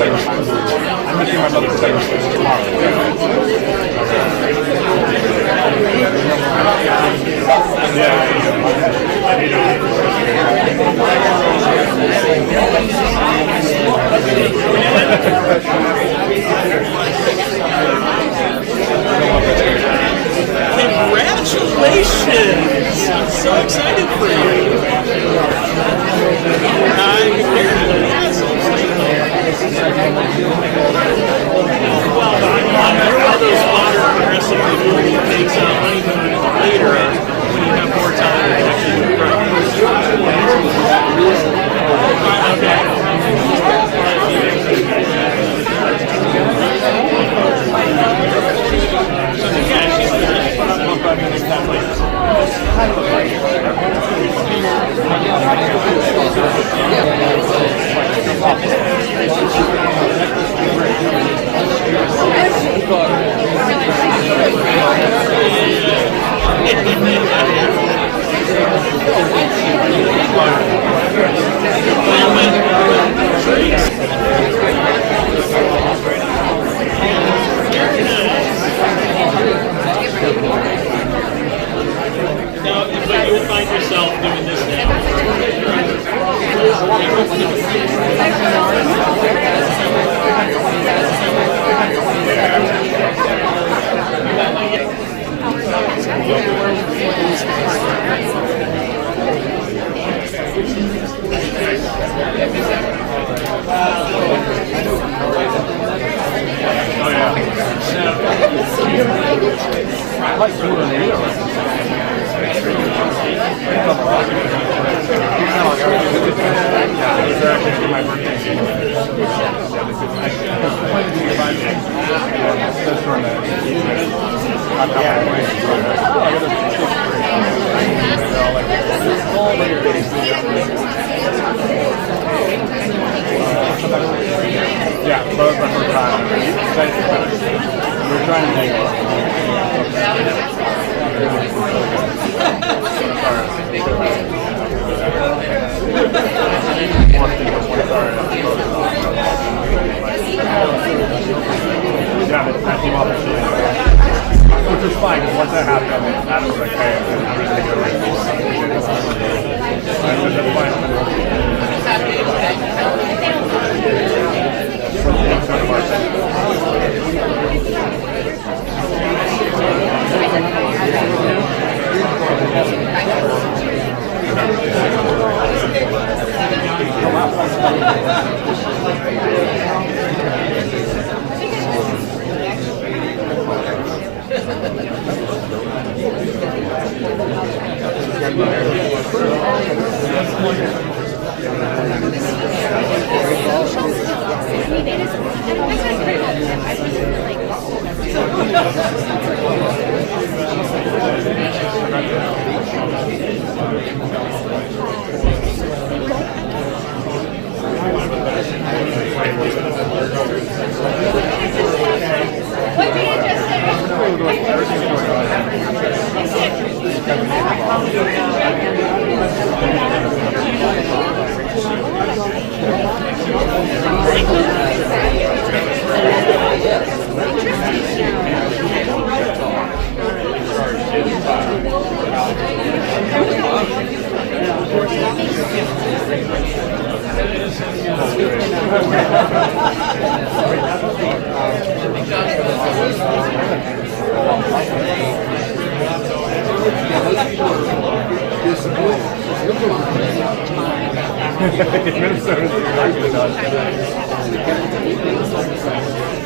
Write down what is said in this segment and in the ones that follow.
I'm making my mother play this tomorrow. Congratulations! I'm so excited for you. How those modern progressive people takes honeymoon later when you have more time to actually do it. But you'll find yourself doing this now. Yeah, both my first time. We're trying to make which is fine, because once that happened, Adam was like, hey, I'm going to take it away. That's fine.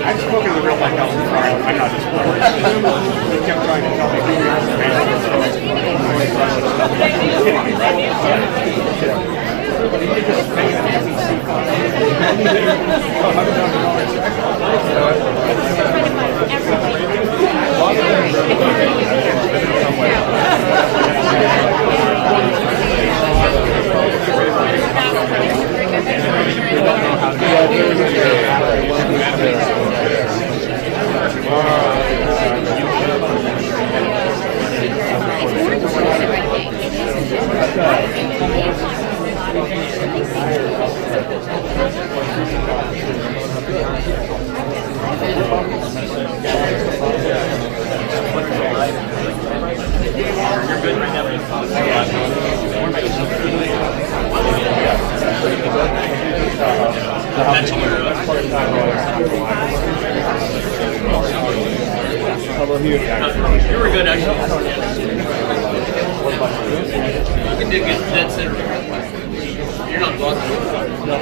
I've spoken to real life health. I'm not just they kept trying to tell me who You were good, actually. You can do good dead center. You're not blocking. No.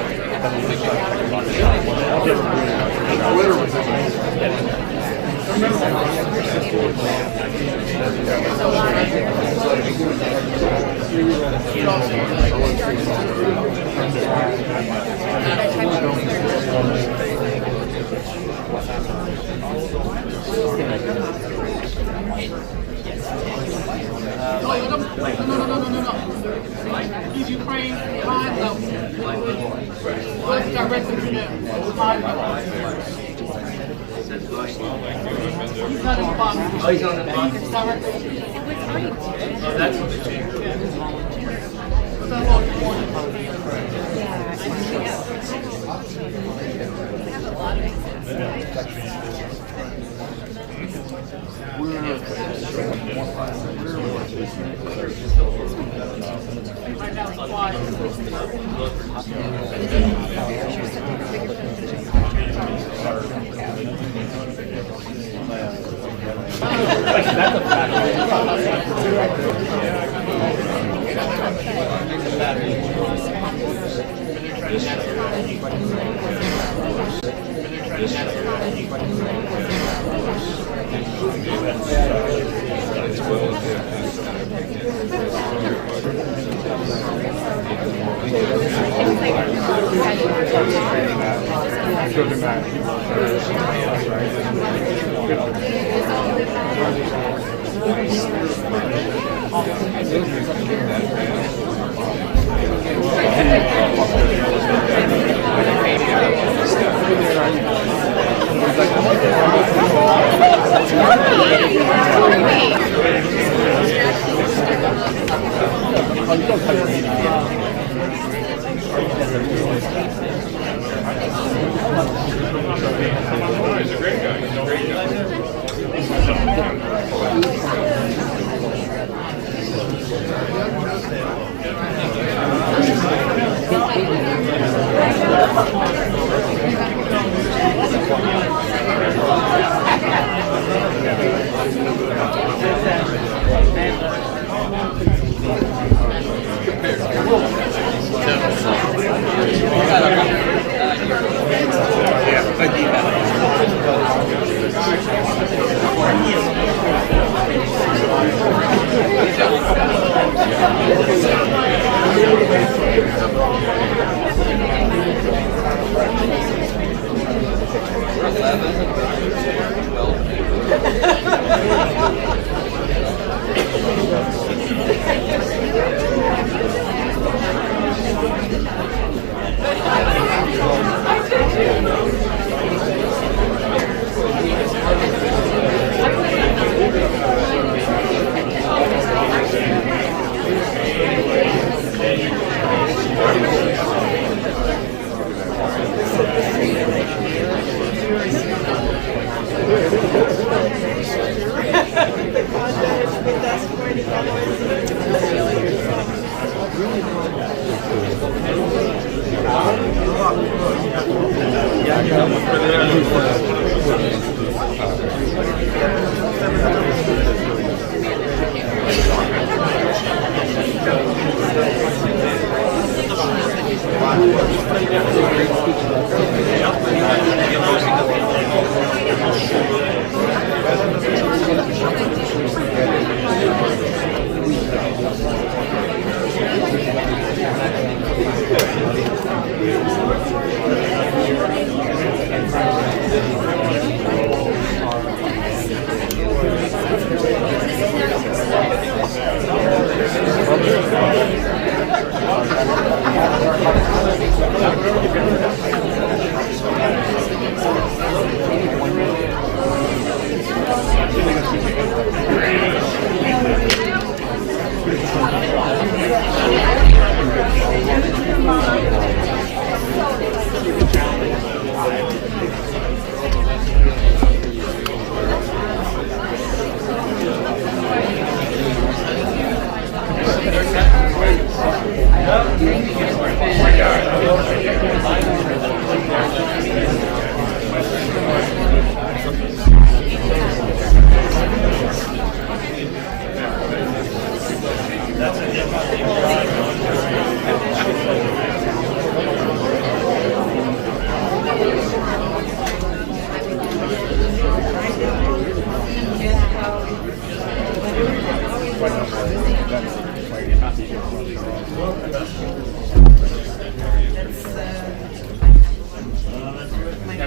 He's Ukraine, high level. Let's directly to them. High level. He's not in the box. Oh, he's on the box. It's directly. Oh, that's what they changed. That's all you want. Right now, it's wide.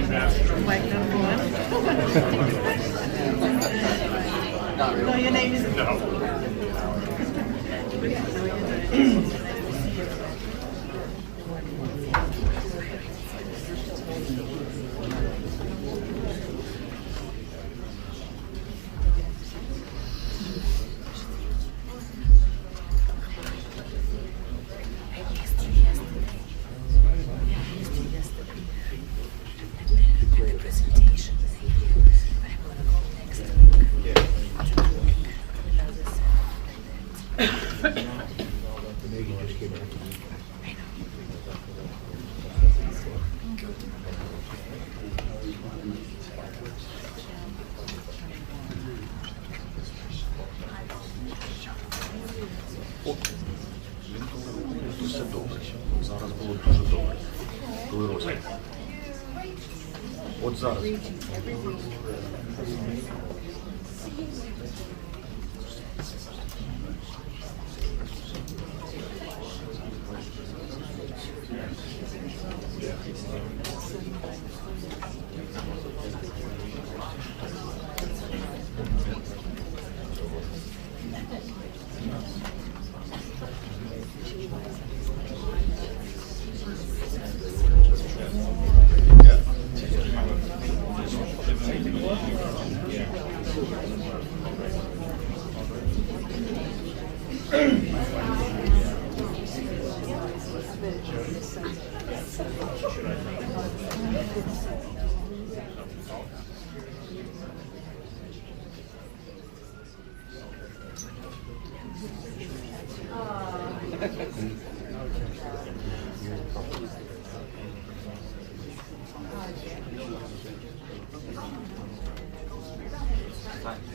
Like number one. No, your name is. No. Все добре. Зараз було дуже добре. Коли розгляд. От зараз.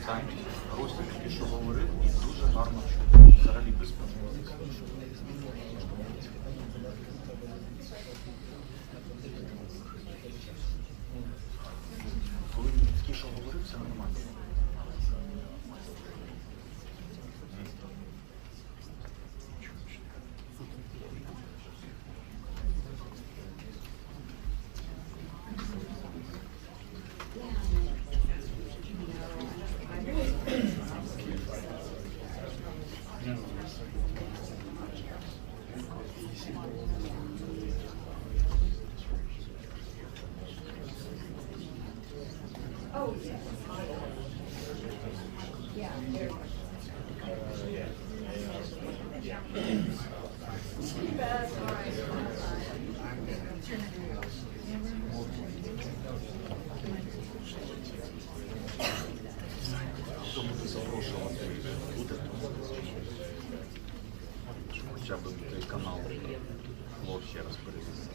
Так, Ростик тільки що говорив, і дуже гарно чув. Взагалі без проблем. Коли він тільки що говорив, це нормально. Хоча б той канал лов ще раз перевести.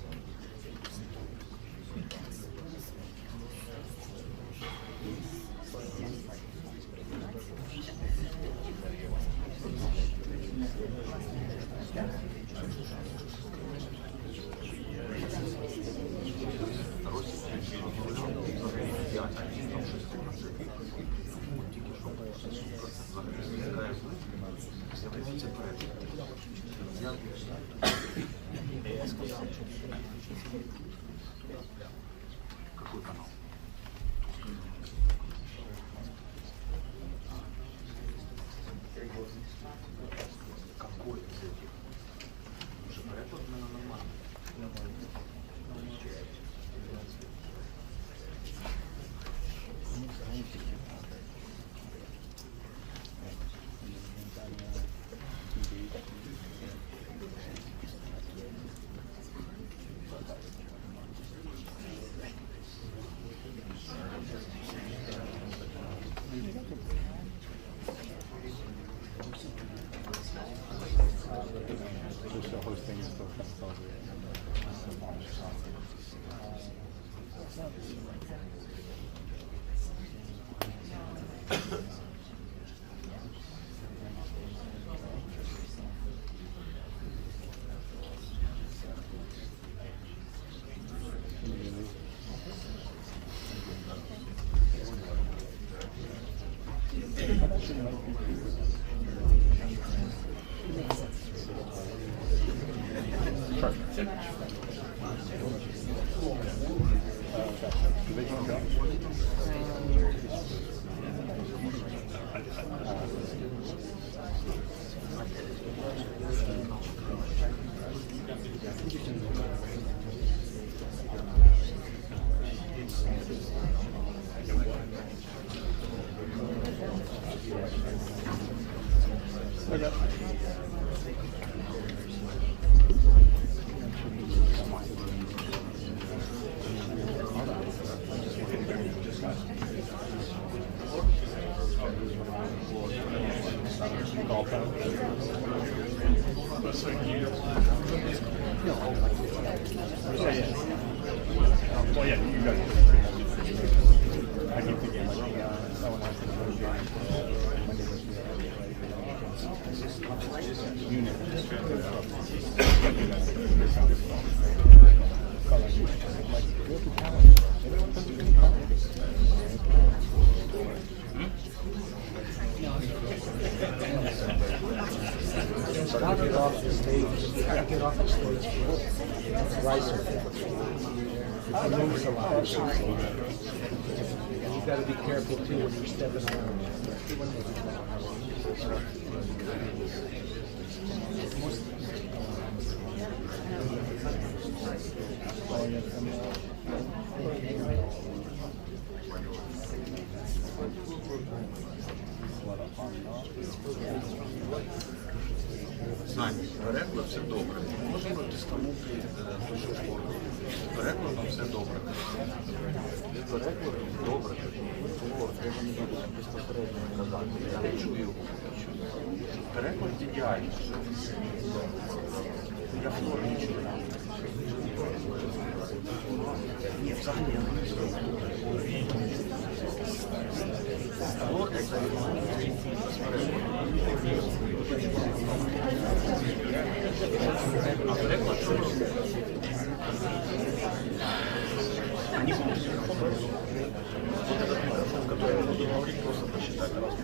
Well, yeah, you guys. I keep thinking like, someone has to negotiate. Stop it off the stage. Get off the stage. Rise up. It moves a lot. And you've got to be careful too when you're stepping around. Знаємо, переклад все добре. Можемо дістанути дуже форму. Перекладом все добре. Перекладом добре. Треба мені безпосередньо казати. Я не чую. Переклад ідеальний. Я флор не чую. Ні, взагалі я не чую. Флор – це а переклад що робить? Они будут вот этот микрофон, который я буду говорить, просто посчитать раз.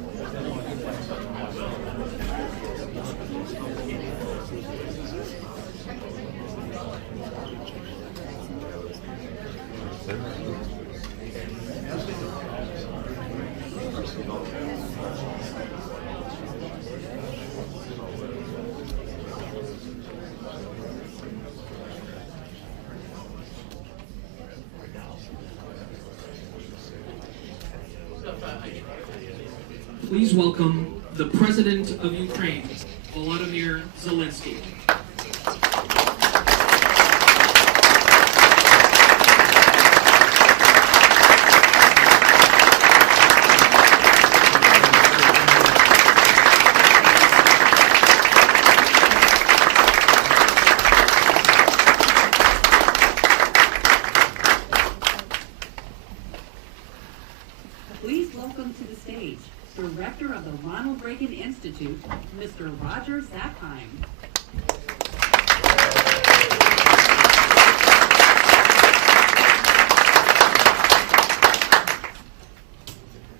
Please welcome the President of Ukraine, Volodymyr Zelenskyy. Please welcome to the stage, Director of the Ronald Reagan Institute, Mr. Roger Zakheim.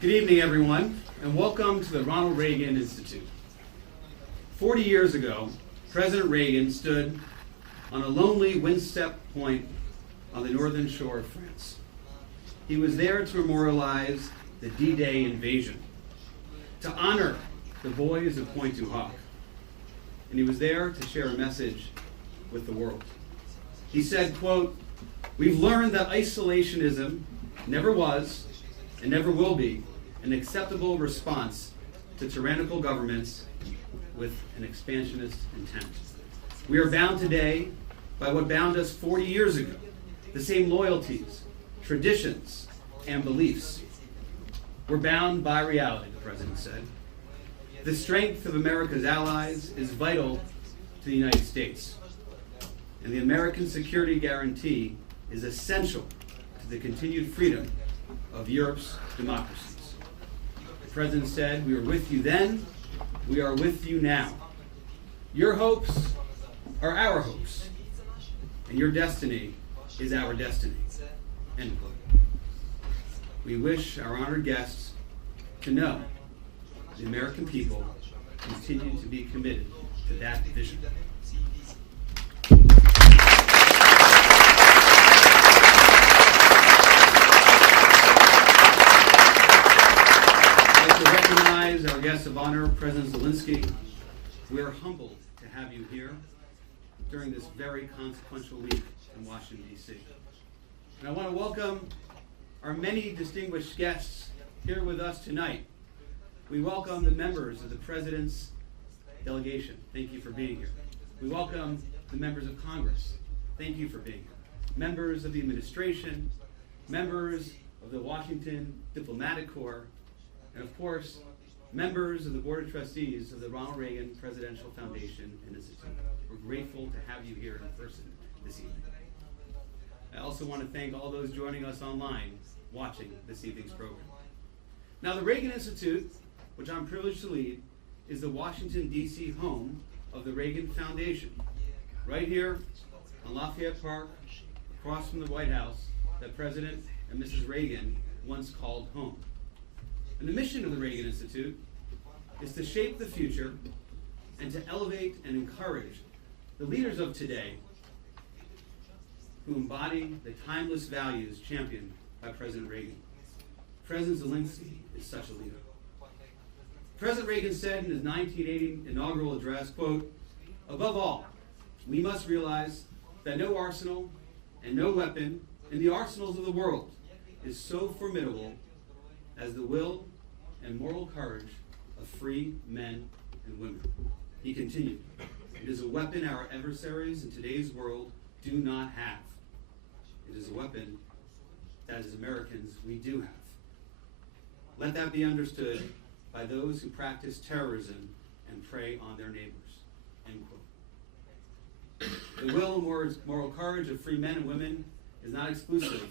Good evening, everyone, and welcome to the Ronald Reagan Institute. 40 years ago, President Reagan stood on a lonely windstep point on the northern shore of France. He was there to memorialize the D-Day invasion, to honor the boys of Pointe du Hoc, and he was there to share a message with the world. He said, quote, "We've learned that isolationism never was and never will be an acceptable response to tyrannical governments with an expansionist intent. We are bound today by what bound us 40 years ago, the same loyalties, traditions, and beliefs. We're bound by reality," the president said. The strength of America's allies is vital to the United States, and the American security guarantee is essential to the continued freedom of Europe's democracies. The president said, "We were with you then, we are with you now. Your hopes are our hopes, and your destiny is our destiny." End quote. We wish our honored guests to know the American people continue to be committed to that vision. Honor, President Zelenskyy, we are humbled to have you here during this very consequential week in Washington, D.C. And I want to welcome our many distinguished guests here with us tonight. We welcome the members of the President's delegation. Thank you for being here. We welcome the members of Congress. Thank you for being here. Members of the administration, members of the Washington Diplomatic Corps, and of course, members of the Board of Trustees of the Ronald Reagan Presidential Foundation and Institute. We're grateful to have you here in person this evening. I also want to thank all those joining us online watching this evening's program. Now, the Reagan Institute, which I'm privileged to lead, is the Washington, D.C. home of the Reagan Foundation, right here on Lafayette Park, across from the White House, that President and Mrs. Reagan once called home. And the mission of the Reagan Institute is to shape the future and to elevate and encourage the leaders of today who embody the timeless values championed by President Reagan. President Zelenskyy is such a leader. President Reagan said in his 1980 inaugural address, quote, "Above all, we must realize that no arsenal and no weapon in the arsenals of the world is so formidable as the will and moral courage of free men and women." He continued, "It is a weapon our adversaries in today's world do not have. It is a weapon that as Americans we do have. Let that be understood by those who practice terrorism and prey on their neighbors." End quote. The will and moral courage of free men and women is not exclusive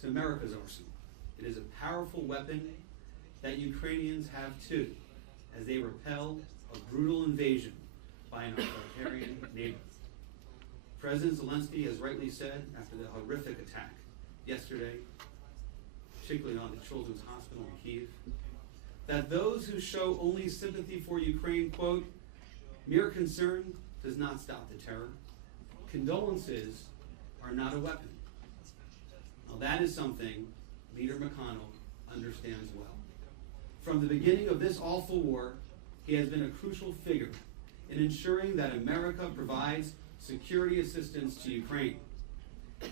to America's arsenal. It is a powerful weapon that Ukrainians have too, as they repel a brutal invasion by an authoritarian neighbor. President Zelenskyy has rightly said, after the horrific attack yesterday, particularly on the Children's Hospital in Kyiv, that those who show only sympathy for Ukraine, quote, "mere concern does not stop the terror. Condolences are not a weapon." Now that is something Leader McConnell understands well. From the beginning of this awful war, he has been a crucial figure in ensuring that America provides security assistance to Ukraine.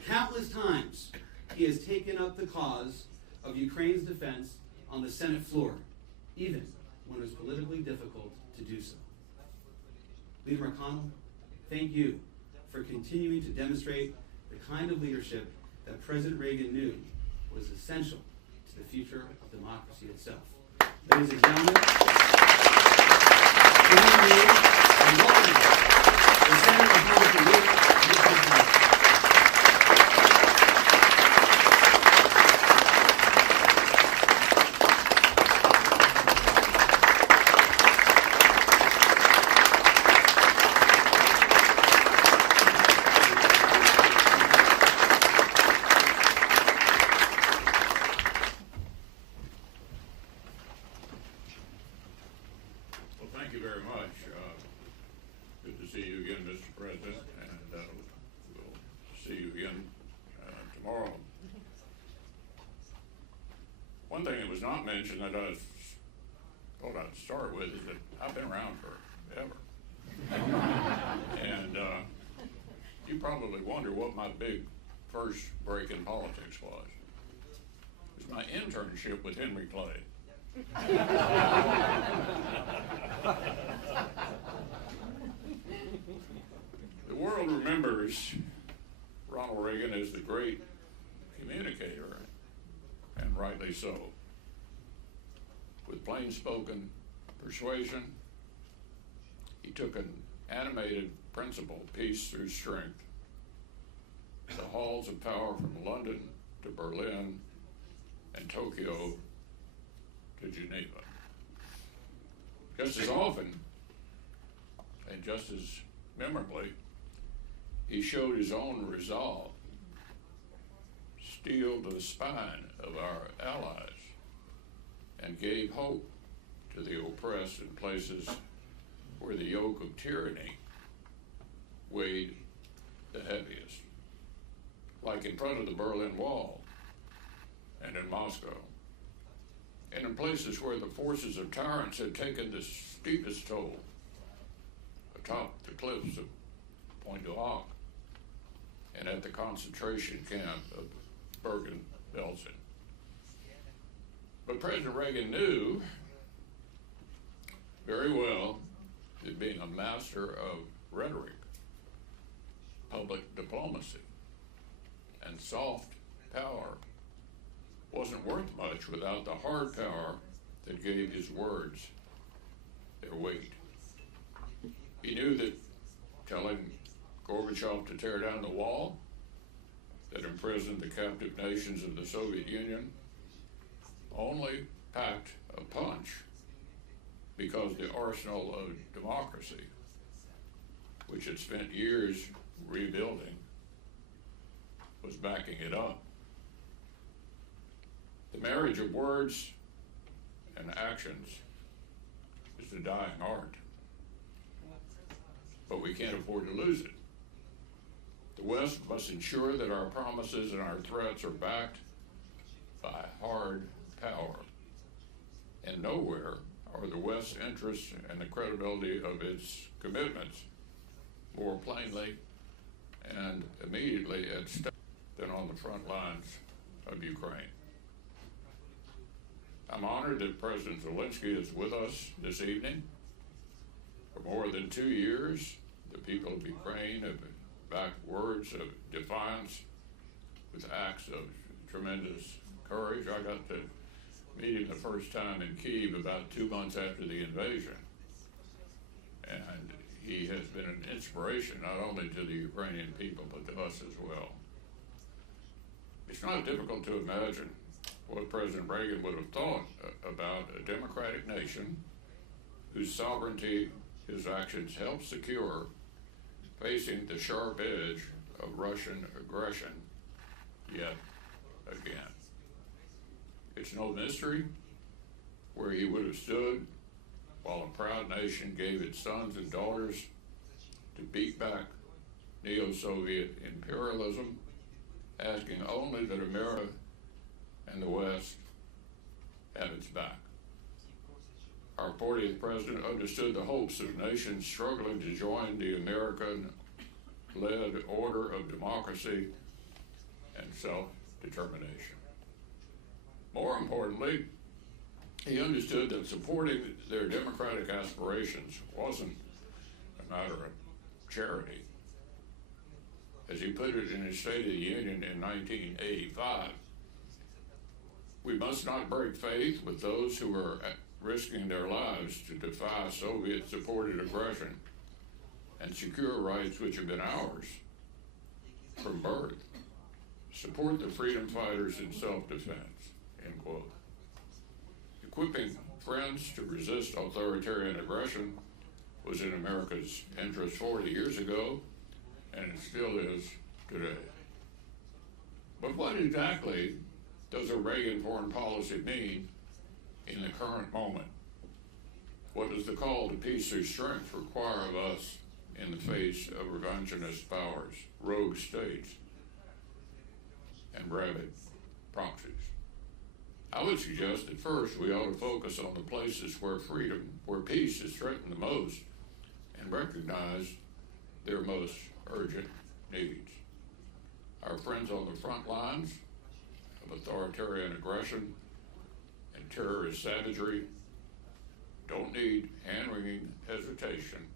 Countless times, he has taken up the cause of Ukraine's defense on the Senate floor, even when it was politically difficult to do so. Leader McConnell, thank you for continuing to demonstrate the kind of leadership that President Reagan knew was essential to the future of democracy itself. Ladies and gentlemen, join me in welcoming the Senator Mitch McConnell. Well, thank you very much. Good to see you again, Mr. President, and we'll see you again tomorrow. One thing that was not mentioned that I thought I'd start with is that I've been around forever. And you probably wonder what my big first break in politics was. It was my internship with Henry Clay. The world remembers Ronald Reagan as the great communicator, and rightly so. With plain-spoken persuasion, he took an animated principle, peace through strength, the halls of power from London to Berlin and Tokyo to Geneva. Just as often, and just as memorably, he showed his own resolve, steel to the spine of our allies, and gave hope to the oppressed in places where the yoke of tyranny weighed the heaviest, like in front of the Berlin Wall and in Moscow and in places where the forces of tyrants had taken the steepest toll, atop the cliffs of Point du Hoc and at the concentration camp of Bergen-Belsen. But President Reagan knew very well that being a master of rhetoric, public diplomacy, and soft power wasn't worth much without the hard power that gave his words their weight. He knew that telling Gorbachev to tear down the wall that imprisoned the captive nations of the Soviet Union only packed a punch because the arsenal of democracy, which had spent years rebuilding, was backing it up. The marriage of words and actions is a dying art, but we can't afford to lose it. The West must ensure that our promises and our threats are backed by hard power, and nowhere are the West's interests and the credibility of its commitments more plainly and immediately at stake than on the front lines of Ukraine. I'm honored that President Zelenskyy is with us this evening. For more than 2 years, the people of Ukraine have backed words of defiance with acts of tremendous courage. I got to meet him the first time in Kyiv about 2 months after the invasion. And he has been an inspiration not only to the Ukrainian people, but to us as well. It's not difficult to imagine what President Reagan would have thought about a democratic nation whose sovereignty his actions helped secure, facing the sharp edge of Russian aggression yet again. It's no mystery where he would have stood while a proud nation gave its sons and daughters to beat back neo-Soviet imperialism, asking only that America and the West have its back. Our 40th president understood the hopes of nations struggling to join the American-led order of democracy and self-determination. More importantly, he understood that supporting their democratic aspirations wasn't a matter of charity. As he put it in his State of the Union in 1985, we must not break faith with those who are risking their lives to defy Soviet-supported aggression and secure rights which have been ours from birth. Support the freedom fighters in self-defense, end quote. Equipping friends to resist authoritarian aggression was in America's interest 40 years ago, and it still is today. But what exactly does a Reagan foreign policy mean in the current moment? What does the call to peace through strength require of us in the face of revisionist powers, rogue states, and rabid proxies? I would suggest that first we ought to focus on the places where freedom, where peace is threatened the most, and recognize their most urgent needs. Our friends on the front lines of authoritarian aggression and terrorist savagery don't need hand-wringing hesitation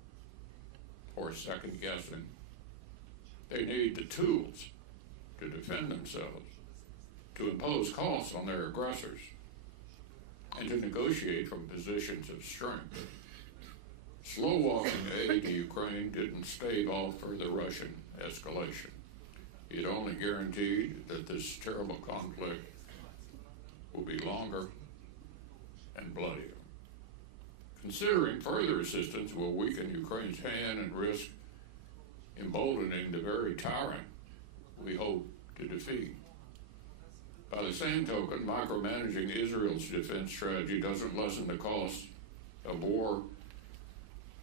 or second guessing. They need the tools to defend themselves, to impose costs on their aggressors, and to negotiate from positions of strength. Slow-walking aid to Ukraine didn't stave off further Russian escalation. It only guaranteed that this terrible conflict will be longer and bloodier. Considering further assistance will weaken Ukraine's hand and risk emboldening the very tyrant we hope to defeat. By the same token, micromanaging Israel's defense strategy doesn't lessen the cost of war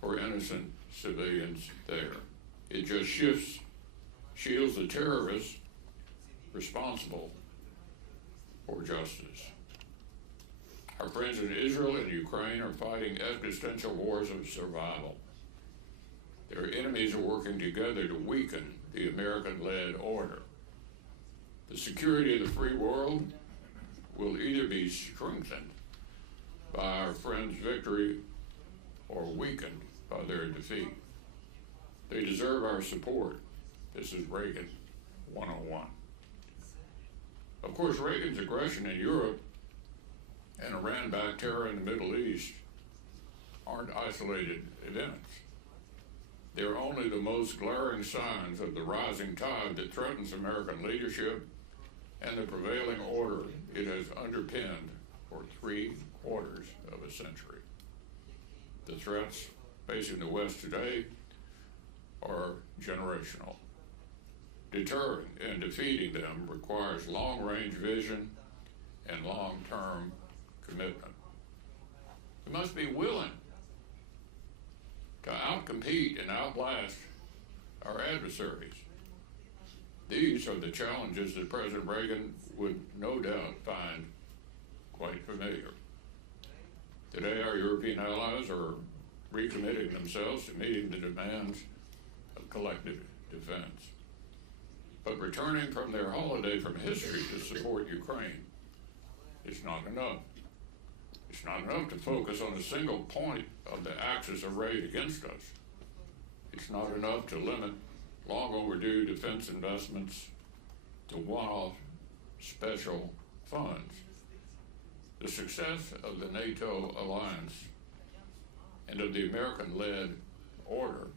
for innocent civilians there. It just shields the terrorists responsible for justice. Our friends in Israel and Ukraine are fighting existential wars of survival. Their enemies are working together to weaken the American-led order. The security of the free world will either be strengthened by our friends' victory or weakened by their defeat. They deserve our support. This is Reagan 101. Of course, Reagan's aggression in Europe and Iran-backed terror in the Middle East aren't isolated events. They're only the most glaring signs of the rising tide that threatens American leadership and the prevailing order it has underpinned for 3/4 of a century. The threats facing the West today are generational. Deterring and defeating them requires long-range vision and long-term commitment. We must be willing to outcompete and outlast our adversaries. These are the challenges that President Reagan would no doubt find quite familiar. Today, our European allies are recommitting themselves to meeting the demands of collective defense. But returning from their holiday from history to support Ukraine is not enough. It's not enough to focus on a single point of the axis arrayed against us. It's not enough to limit long overdue defense investments to one-off special funds. The success of the NATO alliance and of the American-led order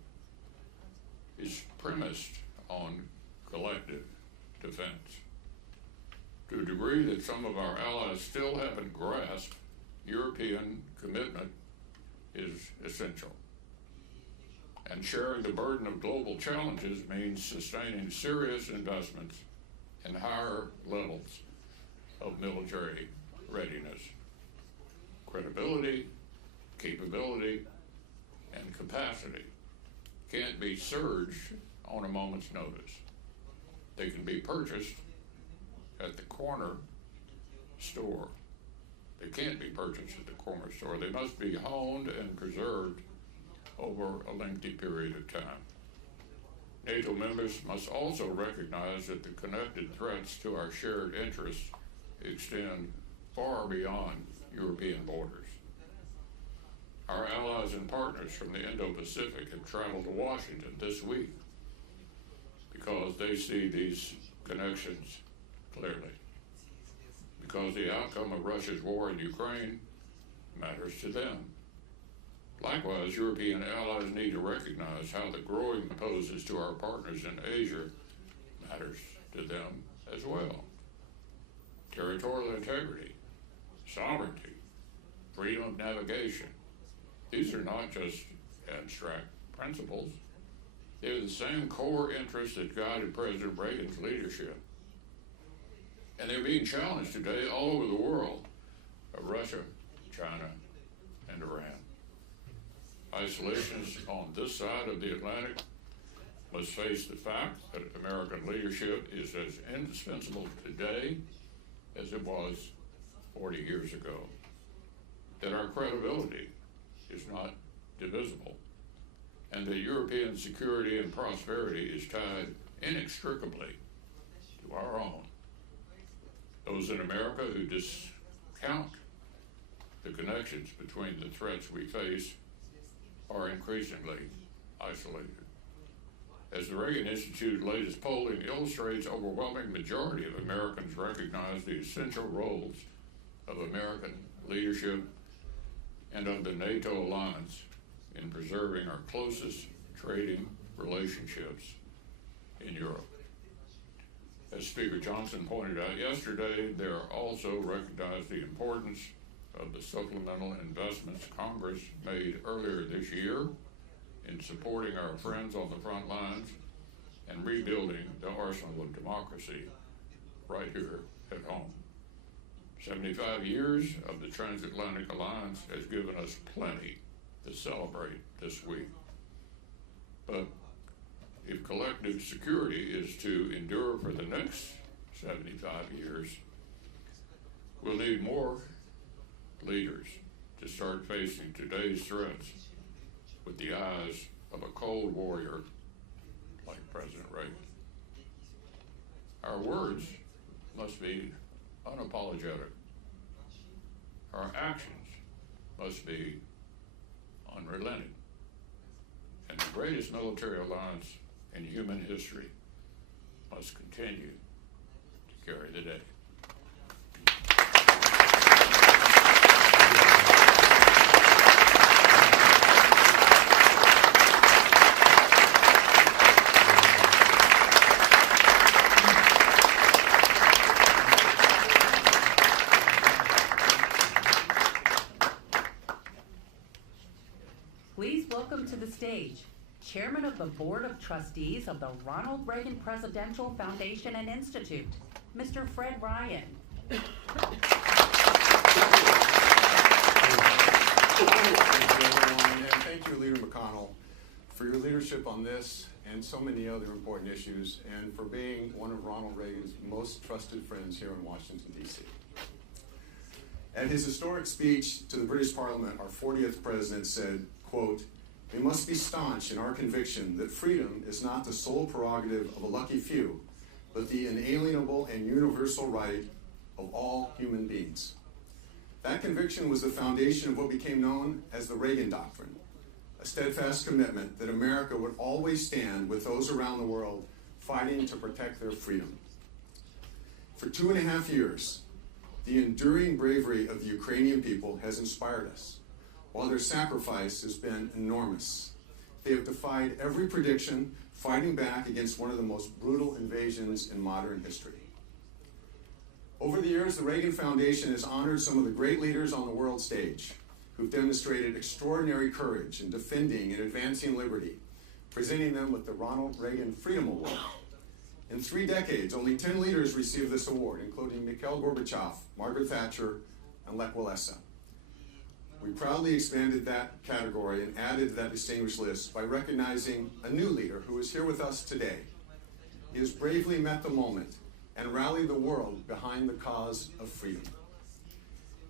is premised on collective defense. To a degree that some of our allies still haven't grasped, European commitment is essential. And sharing the burden of global challenges means sustaining serious investments in higher levels of military readiness. Credibility, capability, and capacity can't be surged on a moment's notice. They can be purchased at the corner store. They can't be purchased at the corner store. They must be honed and preserved over a lengthy period of time. NATO members must also recognize that the connected threats to our shared interests extend far beyond European borders. Our allies and partners from the Indo-Pacific have traveled to Washington this week because they see these connections clearly. Because the outcome of Russia's war in Ukraine matters to them. Likewise, European allies need to recognize how the growing poses to our partners in Asia matters to them as well. Territorial integrity, sovereignty, freedom of navigation. These are not just abstract principles. They're the same core interests that guided President Reagan's leadership. And they're being challenged today all over the world by Russia, China, and Iran. Isolationists on this side of the Atlantic must face the fact that American leadership is as indispensable today as it was 40 years ago, that our credibility is not divisible, and that European security and prosperity is tied inextricably to our own. Those in America who discount the connections between the threats we face are increasingly isolated. As the Reagan Institute's latest polling illustrates, overwhelming majority of Americans recognize the essential roles of American leadership and of the NATO alliance in preserving our closest trading relationships in Europe. As Speaker Johnson pointed out yesterday, they also recognize the importance of the supplemental investments Congress made earlier this year in supporting our friends on the front lines and rebuilding the arsenal of democracy right here at home. 75 years of the transatlantic alliance has given us plenty to celebrate this week. But if collective security is to endure for the next 75 years, we'll need more leaders to start facing today's threats with the eyes of a cold warrior like President Reagan. Our words must be unapologetic. Our actions must be unrelenting. And the greatest military alliance in human history must continue to carry the day. Please welcome to the stage Chairman of the Board of Trustees of the Ronald Reagan Presidential Foundation and Institute, Mr. Fred Ryan. Thank you, everyone, and thank you, Leader McConnell, for your leadership on this and so many other important issues, and for being one of Ronald Reagan's most trusted friends here in Washington, D.C. At his historic speech to the British Parliament, our 40th president said, quote, "We must be staunch in our conviction that freedom is not the sole prerogative of a lucky few, but the inalienable and universal right of all human beings." That conviction was the foundation of what became known as the Reagan Doctrine, a steadfast commitment that America would always stand with those around the world fighting to protect their freedom. For 2.5 years, the enduring bravery of the Ukrainian people has inspired us, while their sacrifice has been enormous. They have defied every prediction, fighting back against one of the most brutal invasions in modern history. Over the years, the Reagan Foundation has honored some of the great leaders on the world stage who've demonstrated extraordinary courage in defending and advancing liberty, presenting them with the Ronald Reagan Freedom Award. In 3 decades, only 10 leaders received this award, including Mikhail Gorbachev, Margaret Thatcher, and Lech Walesa. We proudly expanded that category and added to that distinguished list by recognizing a new leader who is here with us today. He has bravely met the moment and rallied the world behind the cause of freedom.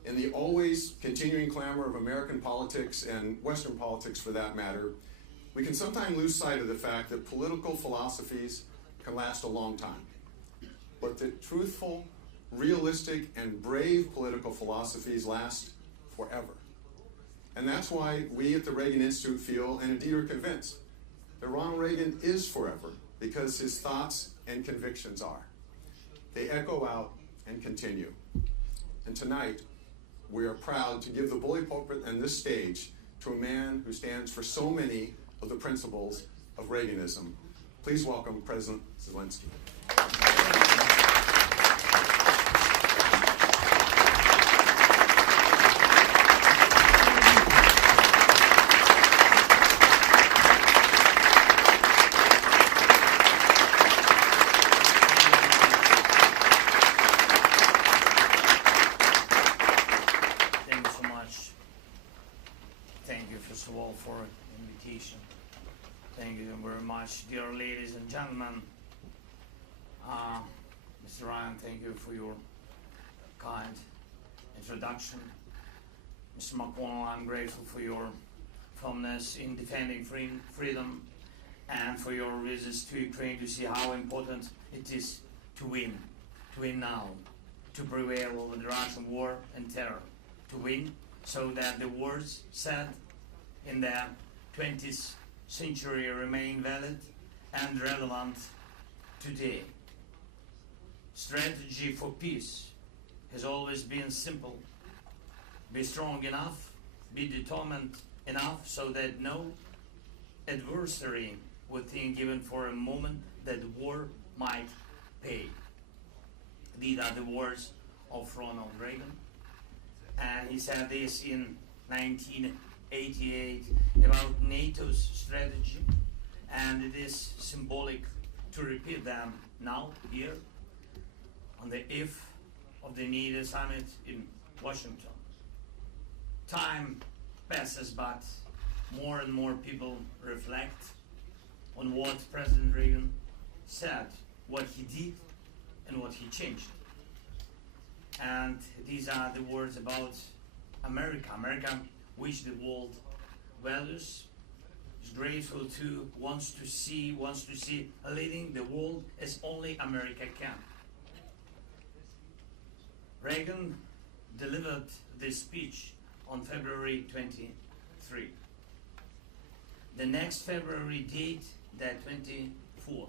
In the always continuing clamor of American politics and Western politics for that matter, we can sometimes lose sight of the fact that political philosophies can last a long time, but that truthful, realistic, and brave political philosophies last forever. And that's why we at the Reagan Institute feel, and indeed are convinced, that Ronald Reagan is forever, because his thoughts and convictions are. They echo out and continue. And tonight, we are proud to give the bully pulpit and this stage to a man who stands for so many of the principles of Reaganism. Please welcome President Zelenskyy. Thank you so much. Thank you, first of all, for the invitation. Thank you very much, dear ladies and gentlemen. Mr. Ryan, thank you for your kind introduction. Mr. McConnell, I'm grateful for your firmness in defending freedom and for your visits to Ukraine to see how important it is to win now, to prevail over the Russian war and terror, to win so that the words said in the 20th century remain valid and relevant today. Strategy for peace has always been simple. Be strong enough, be determined enough so that no adversary would think even for a moment that war might pay. These are the words of Ronald Reagan, and he said this in 1988 about NATO's strategy, and it is symbolic to repeat them now here on the eve of the NATO summit in Washington. Time passes, but more and more people reflect on what President Reagan said, what he did, and what he changed. And these are the words about America which the world values, is grateful to, wants to see leading the world as only America can. Reagan delivered this speech on February 23. The next February date, the 24th.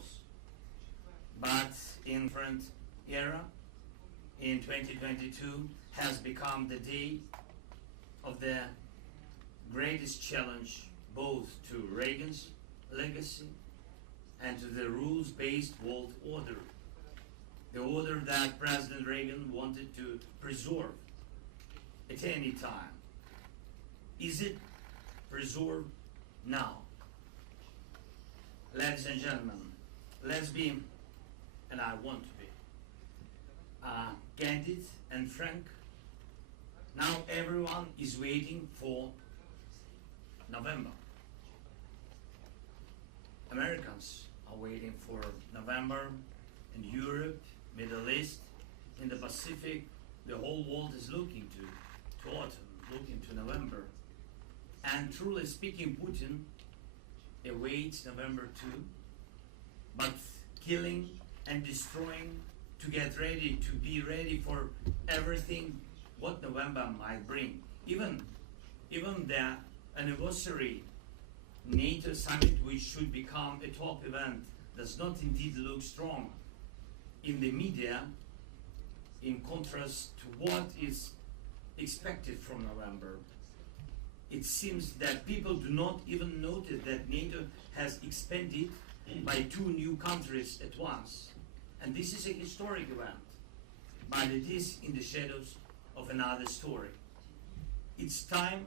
But in different era, in 2022, has become the day of the greatest challenge both to Reagan's legacy and to the rules-based world order. The order that President Reagan wanted to preserve at any time. Is it preserved now? Ladies and gentlemen, let's be, and I want to be, candid and frank. Now everyone is waiting for November. Americans are waiting for November. In Europe, Middle East, in the Pacific, the whole world is looking to autumn, looking to November. And truly speaking, Putin awaits November too, but killing and destroying to get ready, to be ready for everything what November might bring. Even the anniversary NATO summit, which should become a top event, does not indeed look strong in the media, in contrast to what is expected from November. It seems that people do not even notice that NATO has expanded by 2 new countries at once. And this is a historic event, but it is in the shadows of another story. It's time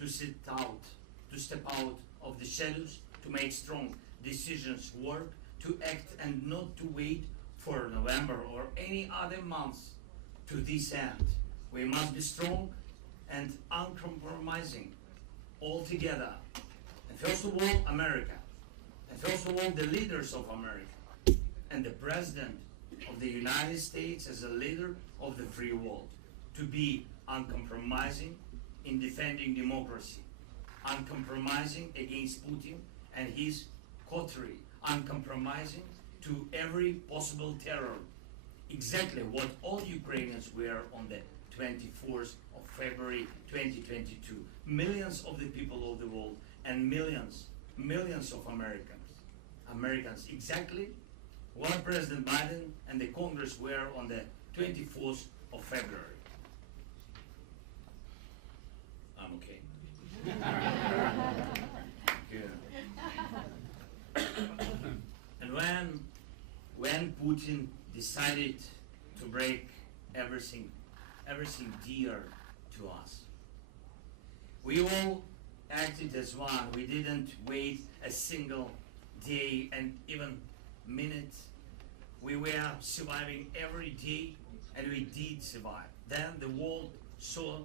to step out of the shadows, to make strong decisions, work, to act, and not to wait for November or any other month to this end. We must be strong and uncompromising all together. And first of all, America. And first of all, the leaders of America. And the President of the United States as a leader of the free world. To be uncompromising in defending democracy. Uncompromising against Putin and his coterie. Uncompromising to every possible terror. Exactly what all Ukrainians were on the 24th of February 2022. Millions of the people of the world and millions of Americans, exactly what President Biden and the Congress were on the 24th of February. I'm okay. Good. And when Putin decided to break everything dear to us, we all acted as one. We didn't wait a single day and even minute. We were surviving every day, and we did survive. Then the world saw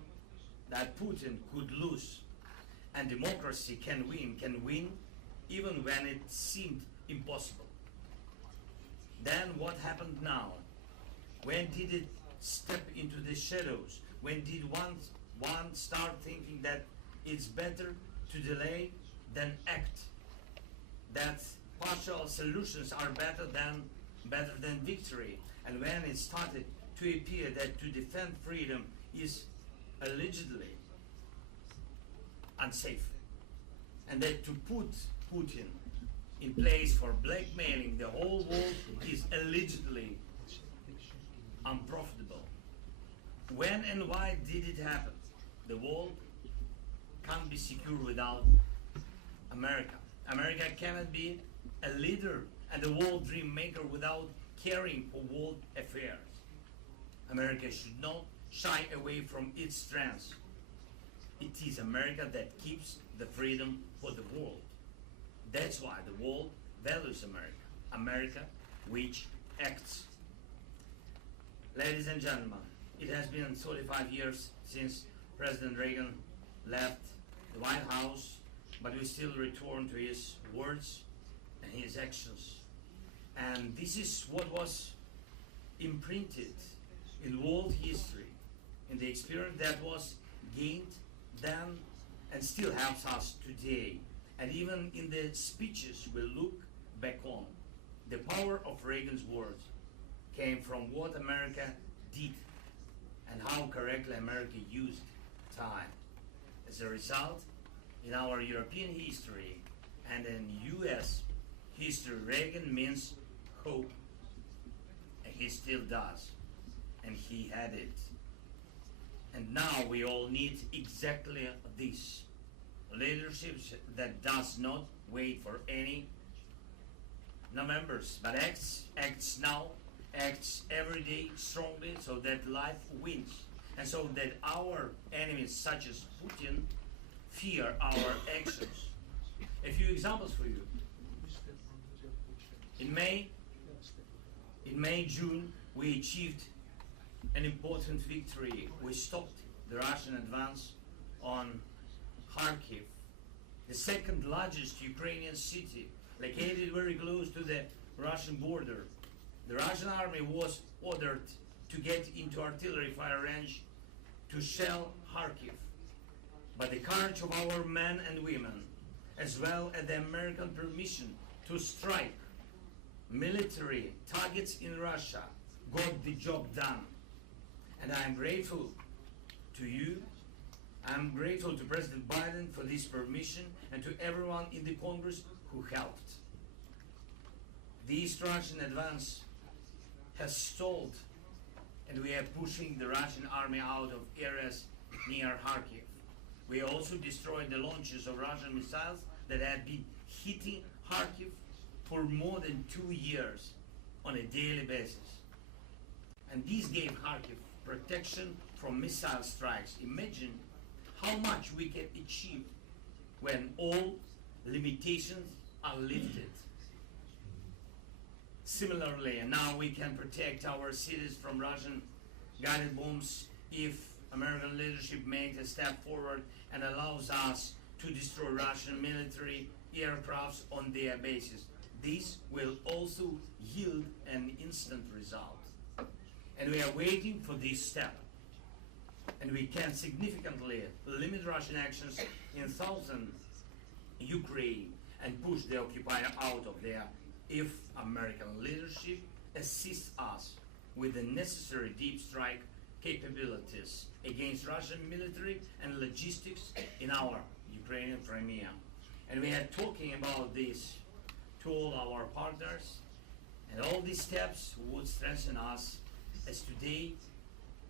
that Putin could lose, and democracy can win even when it seemed impossible. Then what happened now? When did it step into the shadows? When did one start thinking that it's better to delay than act? That partial solutions are better than victory. And when it started to appear that to defend freedom is allegedly unsafe, and that to put Putin in place for blackmailing the whole world is allegedly unprofitable. When and why did it happen? The world can't be secure without America. America cannot be a leader and a world dream maker without caring for world affairs. America should not shy away from its strengths. It is America that keeps the freedom for the world. That's why the world values America. America which acts. Ladies and gentlemen, it has been 35 years since President Reagan left the White House, but we still return to his words and his actions. And this is what was imprinted in world history, in the experience that was gained then and still helps us today. And even in the speeches we look back on, the power of Reagan's words came from what America did and how correctly America used time. As a result, in our European history and in US history, Reagan means hope. And he still does. And he had it. And now we all need exactly this. Leadership that does not wait for any Novembers, but acts now, acts every day strongly so that life wins. And so that our enemies such as Putin fear our actions. A few examples for you. In May, June, we achieved an important victory. We stopped the Russian advance on Kharkiv, the second largest Ukrainian city, located very close to the Russian border. The Russian army was ordered to get into artillery fire range to shell Kharkiv. But the courage of our men and women, as well as the American permission to strike military targets in Russia, got the job done. And I am grateful to you. I'm grateful to President Biden for this permission and to everyone in the Congress who helped. This Russian advance has stalled, and we are pushing the Russian army out of areas near Kharkiv. We also destroyed the launches of Russian missiles that had been hitting Kharkiv for more than 2 years on a daily basis. And this gave Kharkiv protection from missile strikes. Imagine how much we can achieve when all limitations are lifted. Similarly, now we can protect our cities from Russian guided bombs if American leadership makes a step forward and allows us to destroy Russian military aircrafts on their bases. This will also yield an instant result. And we are waiting for this step. And we can significantly limit Russian actions in southern Ukraine and push the occupier out of there if American leadership assists us with the necessary deep strike capabilities against Russian military and logistics in our Ukrainian Crimea. And we are talking about this to all our partners, and all these steps would strengthen us as today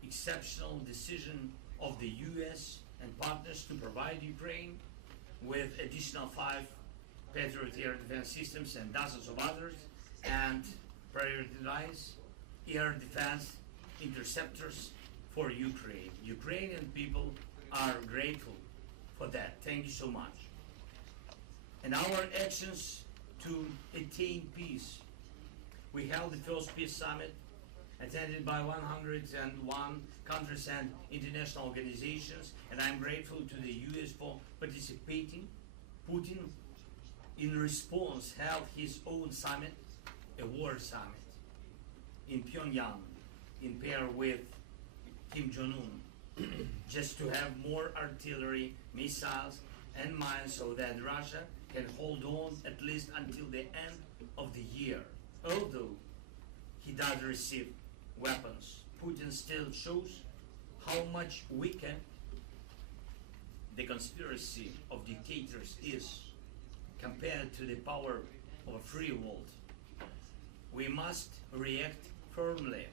exceptional decision of the US and partners to provide Ukraine with additional 5 Patriot air defense systems and dozens of others, and prioritize air defense interceptors for Ukraine. Ukrainian people are grateful for that. Thank you so much. And our actions to attain peace. We held the first peace summit attended by 101 countries and international organizations, and I'm grateful to the US for participating. Putin, in response, held his own summit, a war summit, in Pyongyang, in pair with Kim Jong-un, just to have more artillery, missiles, and mines so that Russia can hold on at least until the end of the year. Although he does receive weapons, Putin still shows how much weaker the conspiracy of dictators is compared to the power of a free world. We must react firmly.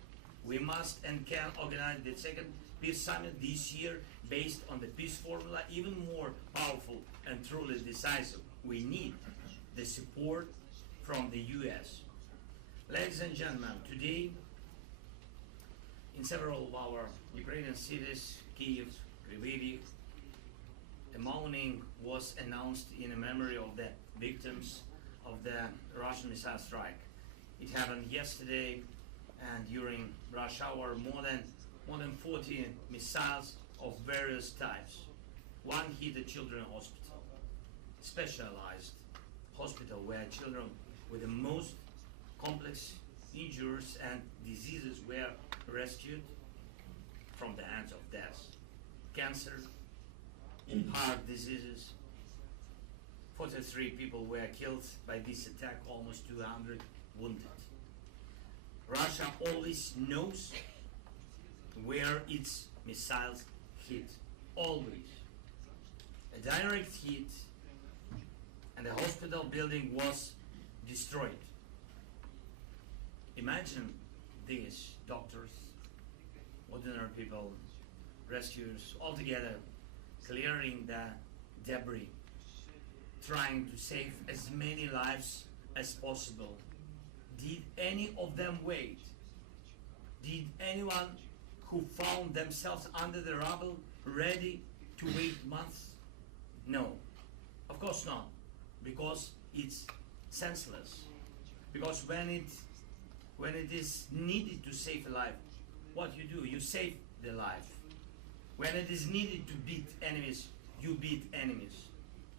We must and can organize the second peace summit this year based on the peace formula, even more powerful and truly decisive. We need the support from the US. Ladies and gentlemen, today in several of our Ukrainian cities, Kyiv, Lviv, a mourning was announced in memory of the victims of the Russian missile strike. It happened yesterday, and during rush hour, more than 40 missiles of various types. One hit a children's hospital, specialized hospital where children with the most complex injuries and diseases were rescued from the hands of death. Cancer, heart diseases. 43 people were killed by this attack, almost 200 wounded. Russia always knows where its missiles hit, always. A direct hit and the hospital building was destroyed. Imagine these doctors, ordinary people, rescuers, all together clearing the debris, trying to save as many lives as possible. Did any of them wait? Did anyone who found themselves under the rubble ready to wait months? No, of course not, because it's senseless. Because when it is needed to save a life, what you do? You save the life. When it is needed to beat enemies, you beat enemies.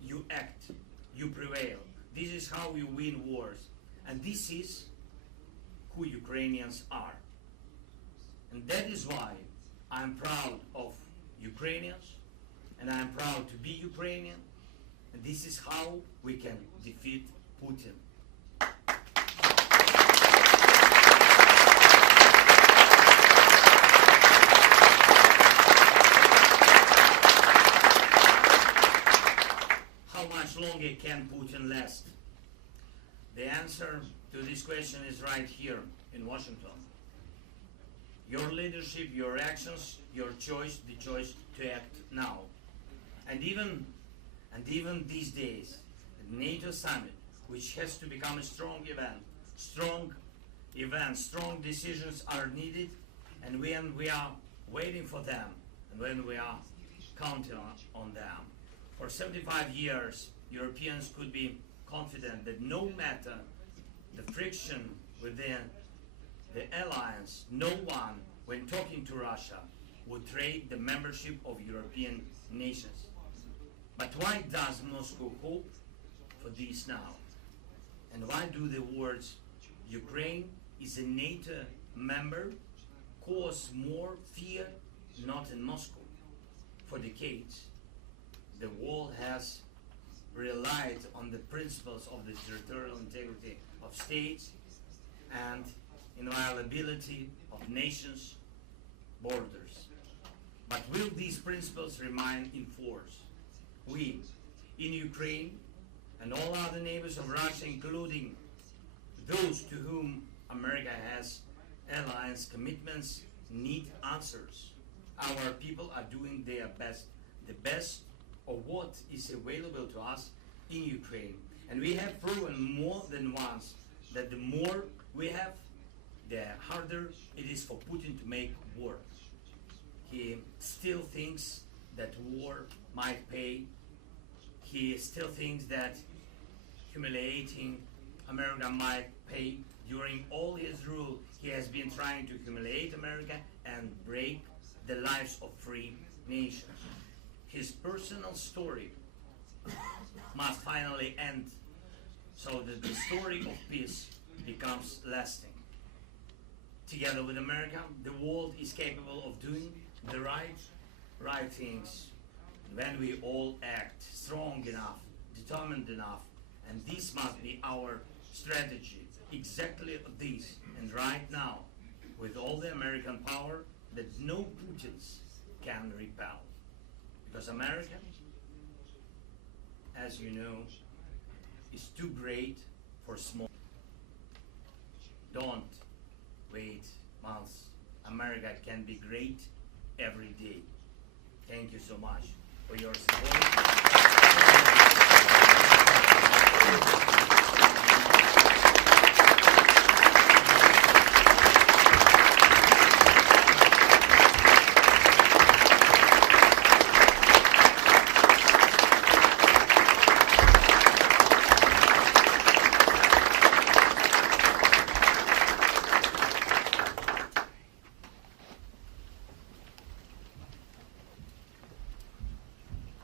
You act, you prevail. This is how you win wars. And this is who Ukrainians are. And that is why I'm proud of Ukrainians, and I'm proud to be Ukrainian. And this is how we can defeat Putin. How much longer can Putin last? The answer to this question is right here in Washington. Your leadership, your actions, your choice, the choice to act now. And even these days, the NATO summit, which has to become a strong decisions are needed, and when we are waiting for them, and when we are counting on them. For 75 years, Europeans could be confident that no matter the friction within the alliance, no one, when talking to Russia, would trade the membership of European nations. But why does Moscow hope for this now? And why do the words Ukraine is a NATO member cause more fear not in Moscow? For decades, the world has relied on the principles of the territorial integrity of states and inviolability of nations' borders. But will these principles remain in force? We, in Ukraine, and all other neighbors of Russia, including those to whom America has alliance commitments, need answers. Our people are doing their best, the best of what is available to us in Ukraine. And we have proven more than once that the more we have, the harder it is for Putin to make war. He still thinks that war might pay. He still thinks that humiliating America might pay. During all his rule, he has been trying to humiliate America and break the lives of free nations. His personal story must finally end so that the story of peace becomes lasting. Together with America, the world is capable of doing the right things when we all act strong enough, determined enough, and this must be our strategy, exactly this, and right now, with all the American power that no Putins can repel. Because America, as you know, is too great for small. Don't wait months. America can be great every day. Thank you so much for your support.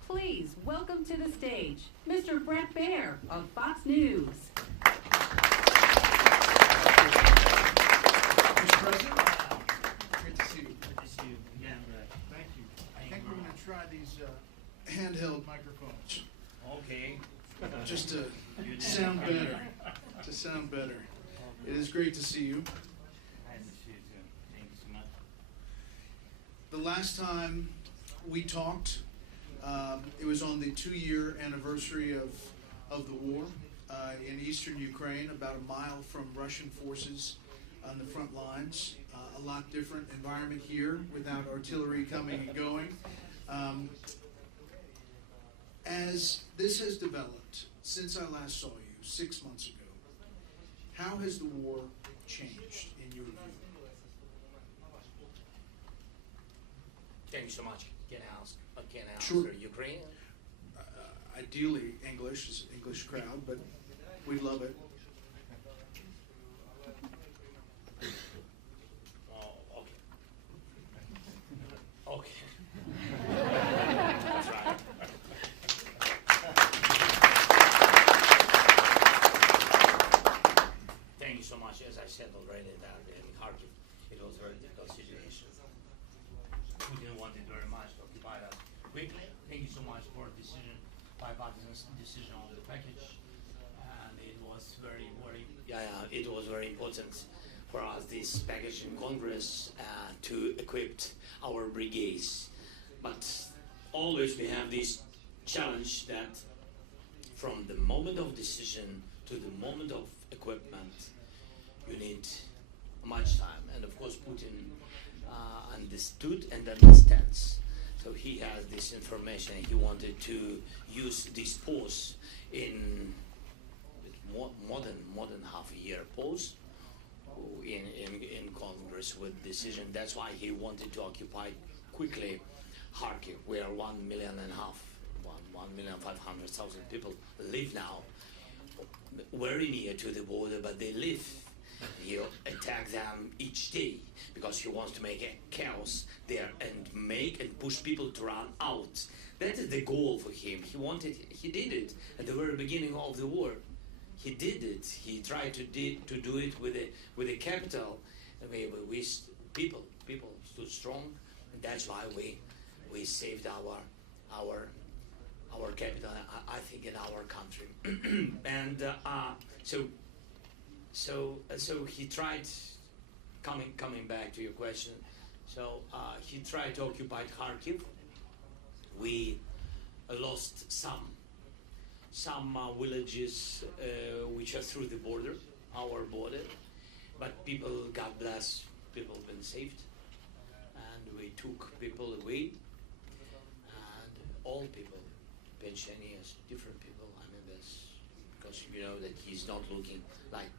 Please welcome to the stage Mr. Brett Baer of Fox News. Mr. President, great to see you. Good to see you again, Brett. Thank you. I think we're going to try these handheld microphones, Okay. just to sound better. To sound better. It is great to see you. Nice to see you too. Thank you so much. The last time we talked, it was on the 2-year anniversary of the war in eastern Ukraine, about a mile from Russian forces on the front lines. A lot different environment here without artillery coming and going. As this has developed since I last saw you 6 months ago, how has the war changed in your view? Thank you so much. Can I ask? Sure. Ukrainian? Ideally English, is an English crowd, but we love it. Oh, okay. Okay. That's right. Thank you so much. As I said already, that in Kharkiv, it was a very difficult situation. We didn't want it very much to occupy us quickly. Thank you so much for decision, bipartisan decision on the package, and it was very, it was very important for us, this package in Congress, to equip our brigades. But always we have this challenge that from the moment of decision to the moment of equipment, you need much time. And of course, Putin understood and understands. So he has this information. He wanted to use this pause in more than half a year pause in Congress with decision. That's why he wanted to occupy quickly Kharkiv, where 1.5 million, 1,500,000 people live now, very near to the border, but they live. He attack them each day because he wants to make a chaos there and push people to run out. That is the goal for him. He did it at the very beginning of the war. He did it. He tried to do it with a capital. People stood strong, and that's why we saved our capital. I think in our country, and so he tried. Coming back to your question, so he tried to occupy Kharkiv. We lost some villages which are through the border, our border, but people, God bless, people have been saved, and we took people away, and all people, pensioners, different people. I mean, that's because you know that he's not looking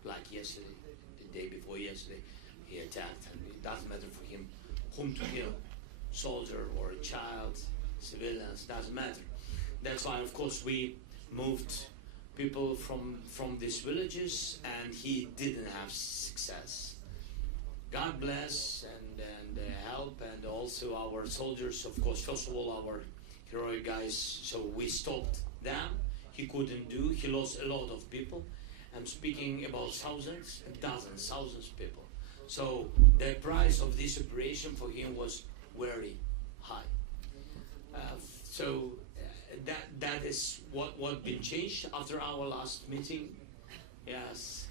like yesterday, the day before yesterday. He attacked, and it doesn't matter for him whom to kill, soldier or a child, civilians, doesn't matter. That's why, of course, we moved people from these villages, and he didn't have success. God bless and help, and also our soldiers, of course, first of all, our heroic guys, so we stopped them. He couldn't do, he lost a lot of people. I'm speaking about thousands, thousands of people. So the price of this operation for him was very high. That is what been changed after our last meeting. Yes.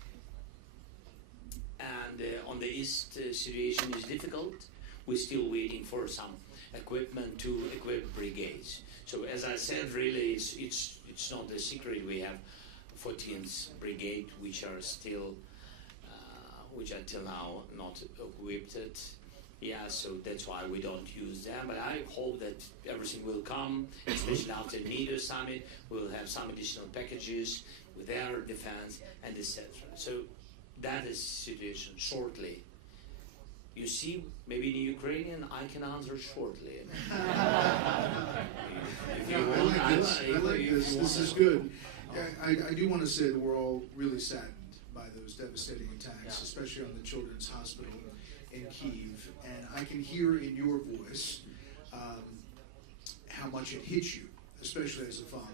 And on the east, situation is difficult. We're still waiting for some equipment to equip brigades. So as I said, really, it's not a secret. We have 14th Brigade, which are till now not equipped. Yeah, so that's why we don't use them. But I hope that everything will come, especially after NATO summit. We'll have some additional packages with air defense and etc. So that is situation shortly. You see, maybe in Ukrainian, I can answer shortly. I like this. This is good. I do want to say that we're all really saddened by those devastating attacks, especially on the Children's Hospital in Kyiv. And I can hear in your voice how much it hits you, especially as a father.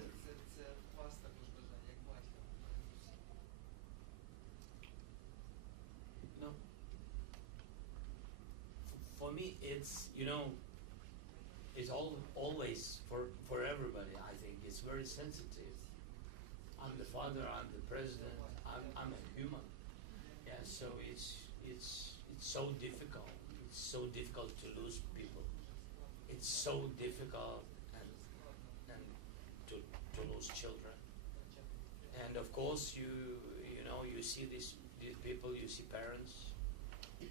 For me, it's it's always for everybody. I think it's very sensitive. I'm the father. I'm the president. I'm a human. Yeah. So it's so difficult. It's so difficult to lose people. It's so difficult and to lose children. And of course, you see these people. You see parents, and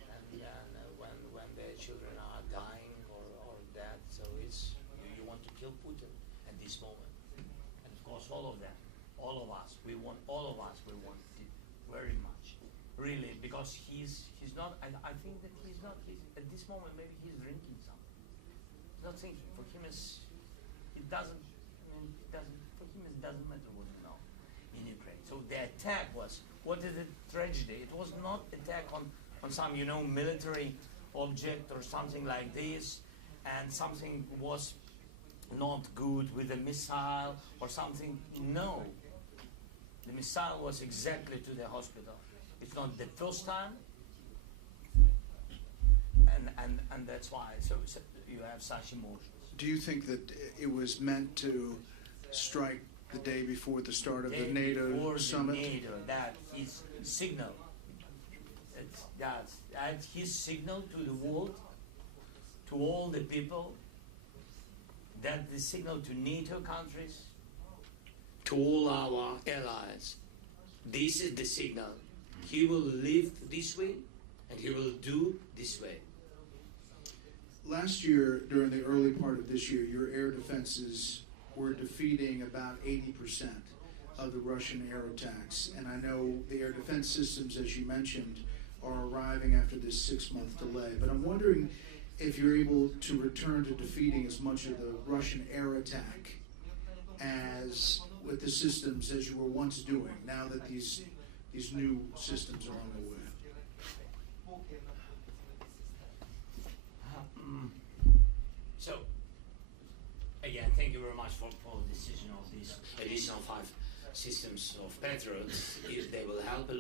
when their children are dying or dead. So it's you want to kill Putin at this moment. And of course, all of them, all of us, we want it very much, really, because he's not. I think that he's not. At this moment, maybe he's drinking something. He's not thinking. For him, it doesn't. I mean, it doesn't. For him, it doesn't matter what you know in Ukraine. So the attack was. What is the tragedy? It was not attack on some military object or something like this, and something was not good with a missile or something. No, the missile was exactly to the hospital. It's not the first time, and that's why. So you have such emotions. Do you think that it was meant to strike the day before the start of the NATO summit? NATO, that his signal. That's his signal to the world, to all the people. That the signal to NATO countries, to all our allies. This is the signal. He will live this way, and he will do this way. Last year, during the early part of this year, your air defenses were defeating about 80% of the Russian air attacks. And I know the air defense systems, as you mentioned, are arriving after this 6-month delay. But I'm wondering if you're able to return to defeating as much of the Russian air attack as with the systems as you were once doing, now that these new systems are on the way. So, again, thank you very much for the decision of these additional 5 systems of Patriots. If they will help,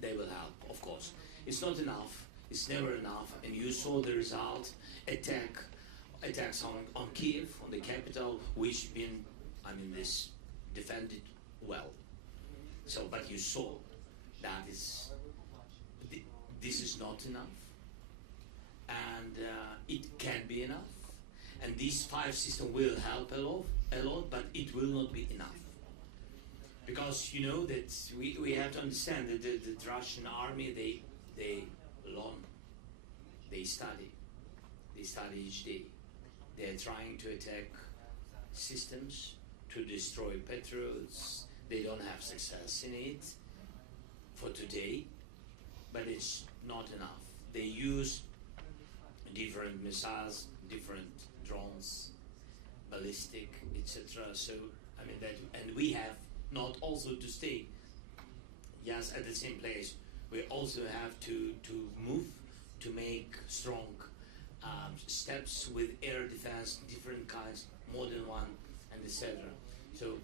they will help, of course. It's not enough. It's never enough. And you saw the result, attacks on Kiev, on the capital, which this defended well. So, but you saw that this is not enough. And it can be enough. And these 5 systems will help a lot, but it will not be enough. Because you know that we have to understand that the Russian army, they learn, they study each day. They're trying to attack systems, to destroy Patriots. They don't have success in it for today, but it's not enough. They use different missiles, different drones, ballistic, etc. So and we have not also to stay just at the same place. We also have to move to make strong steps with air defense, different kinds, modern one, and etc. So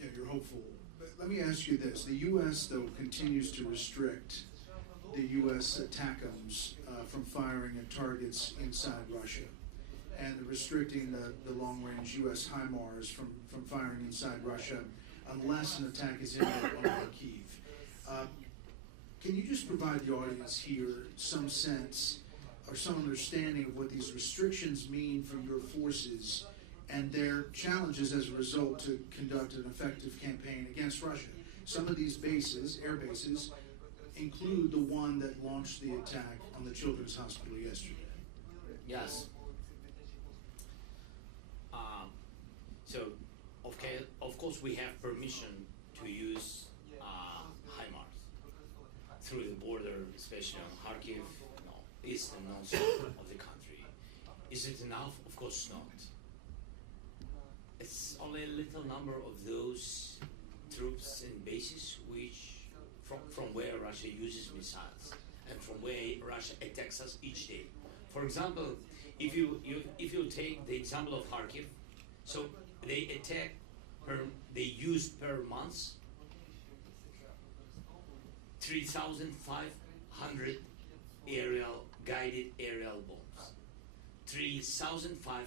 yeah, you're hopeful. But let me ask you this: the U.S. though continues to restrict the U.S. ATACMS from firing at targets inside Russia, and restricting the long-range U.S. HIMARS from firing inside Russia unless an attack is imminent on Kyiv. Can you just provide the audience here some sense or some understanding of what these restrictions mean for your forces and their challenges as a result to conduct an effective campaign against Russia? Some of these bases, air bases, include the one that launched the attack on the Children's Hospital yesterday. Yes. So, of course, we have permission to use HIMARS through the border, especially on Kharkiv, east and north of the country. Is it enough? Of course not. It's only a little number of those troops and bases which, from where Russia uses missiles and from where Russia attacks us each day. For example, if you take the example of Kharkiv, so they use per month 3,500 guided aerial bombs. 3,500.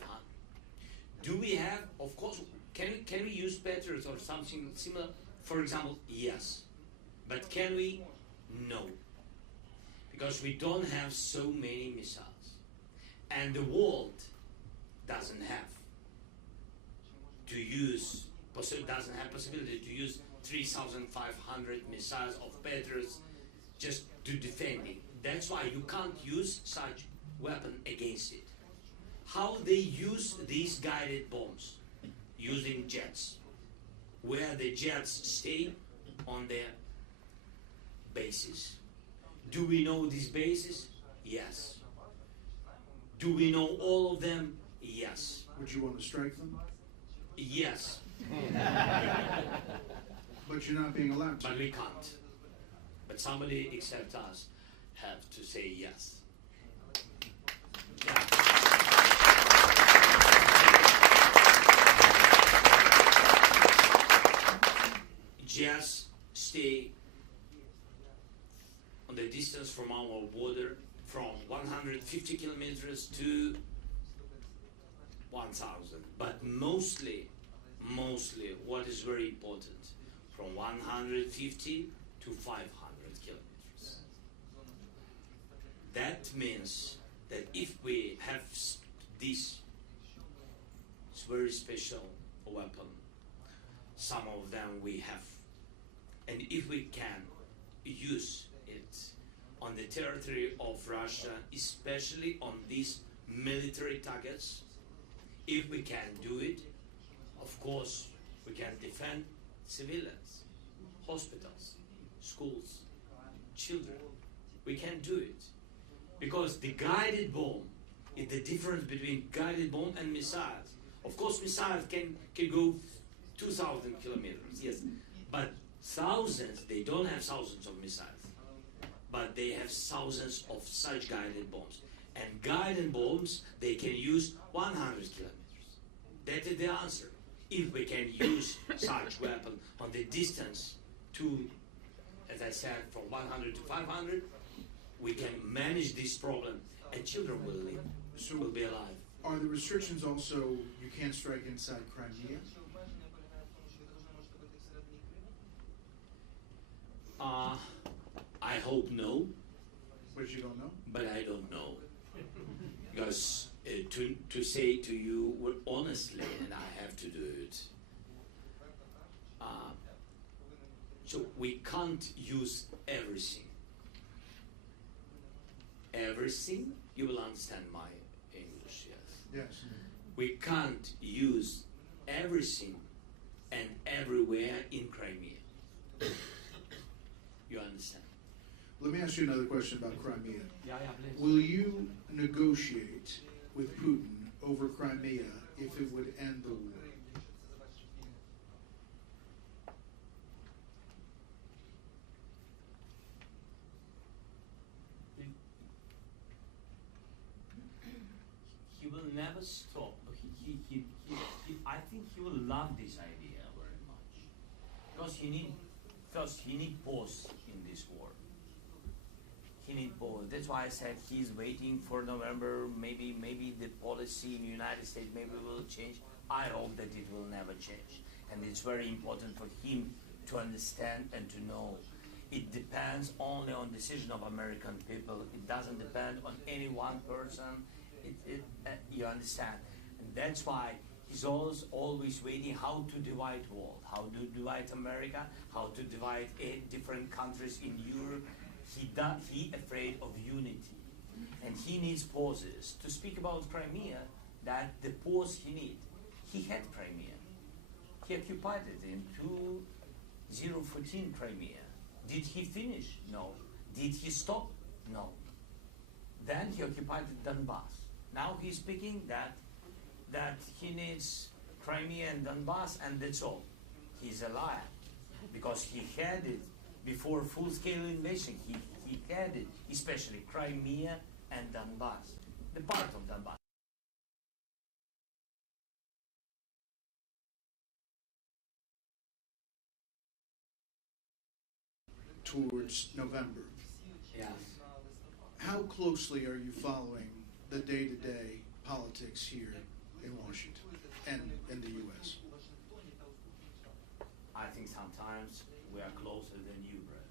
Do we have, of course, can we use batteries or something similar? For example, yes. But can we? No. Because we don't have so many missiles. And the world doesn't have possibility to use 3,500 missiles of batteries just to defend it. That's why you can't use such weapon against it. How they use these guided bombs? Using jets, where the jets stay on their bases. Do we know these bases? Yes. Do we know all of them? Yes. Would you want to strike them? Yes. But you're not being allowed to. But we can't. But somebody except us have to say yes. Yeah. Jets stay on the distance from our border from 150 kilometers to 1,000, but mostly what is very important, from 150 to 500 kilometers. That means that if we have this very special weapon, some of them we have, and if we can use it on the territory of Russia, especially on these military targets, if we can do it, of course, we can defend civilians, hospitals, schools, children. We can do it. Because the guided bomb is the difference between guided bomb and missiles. Of course, missiles can go 2,000 kilometers, yes. But thousands, they don't have thousands of missiles. But they have thousands of such guided bombs. And guided bombs, they can use 100 kilometers. That is the answer. If we can use such weapon on the distance to, as I said, from 100 to 500, we can manage this problem, and children will live, will be alive. Are the restrictions also, you can't strike inside Crimea? I hope no. But you don't know? But I don't know. Because to say to you honestly, and I have to do it, so we can't use everything. Everything? You will understand my English, yes? Yes. We can't use everything and everywhere in Crimea. You understand? Let me ask you another question about Crimea. Yeah, please. Will you negotiate with Putin over Crimea if it would end the war? He will never stop. I think he will love this idea very much. Because he need pause in this war. He need pause. That's why I said he's waiting for November. Maybe the policy in the United States maybe will change. I hope that it will never change. And it's very important for him to understand and to know. It depends only on decision of American people. It doesn't depend on any one person. You understand? And that's why he's always waiting how to divide the world, how to divide America, how to divide 8 different countries in Europe. He afraid of unity, and he needs pauses. To speak about Crimea, that the pause he need. He had Crimea. He occupied it in 2014 Crimea. Did he finish? No. Did he stop? No. Then he occupied Donbass. Now he's speaking that he needs Crimea and Donbass, and that's all. He's a liar, because he had it before full-scale invasion. He had it, especially Crimea and Donbass, the part of Donbass. Towards November. Yeah. How closely are you following the day-to-day politics here in Washington and in the U.S.? I think sometimes we are closer than you, Brad.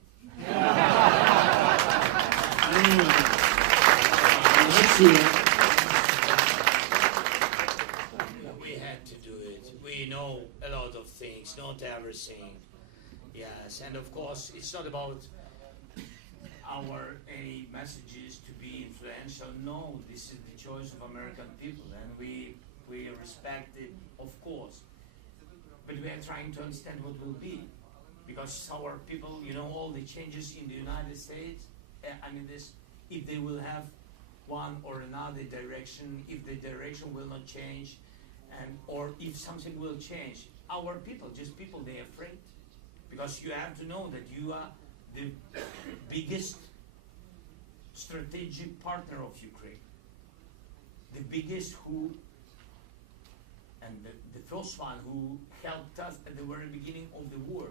We had to do it. We know a lot of things, not everything. Yes, and of course, it's not about our any messages to be influential. No, this is the choice of American people, and we respect it, of course. But we are trying to understand what will be, because our people, you know, all the changes in the United States. I mean, this, if they will have one or another direction, if the direction will not change, and or if something will change, our people, just people, they're afraid, because you have to know that you are the biggest strategic partner of Ukraine, the biggest who, and the first one who helped us at the very beginning of the war.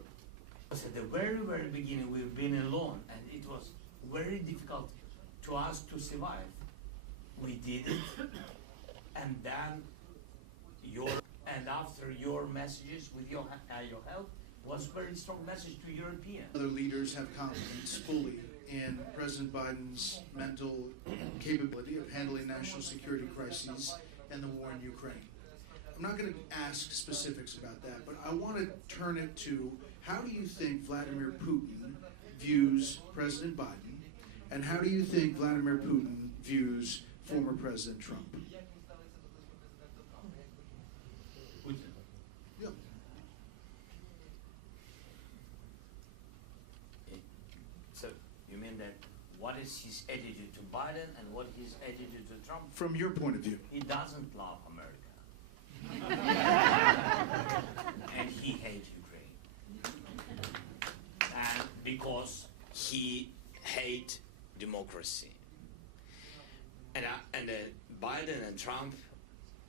Because at the very, very beginning we've been alone, and it was very difficult to us to survive. We did it, and then after your messages with your help was a very strong message to Europeans. Other leaders have confidence fully in President Biden's mental capability of handling national security crises and the war in Ukraine. I'm not going to ask specifics about that, but I want to turn it to how do you think Vladimir Putin views President Biden, and how do you think Vladimir Putin views former President Trump? Putin. Yeah. So you mean that what is his attitude to Biden and what his attitude to Trump? From your point of view. He doesn't love America. And he hates Ukraine. And because he hates democracy. And Biden and Trump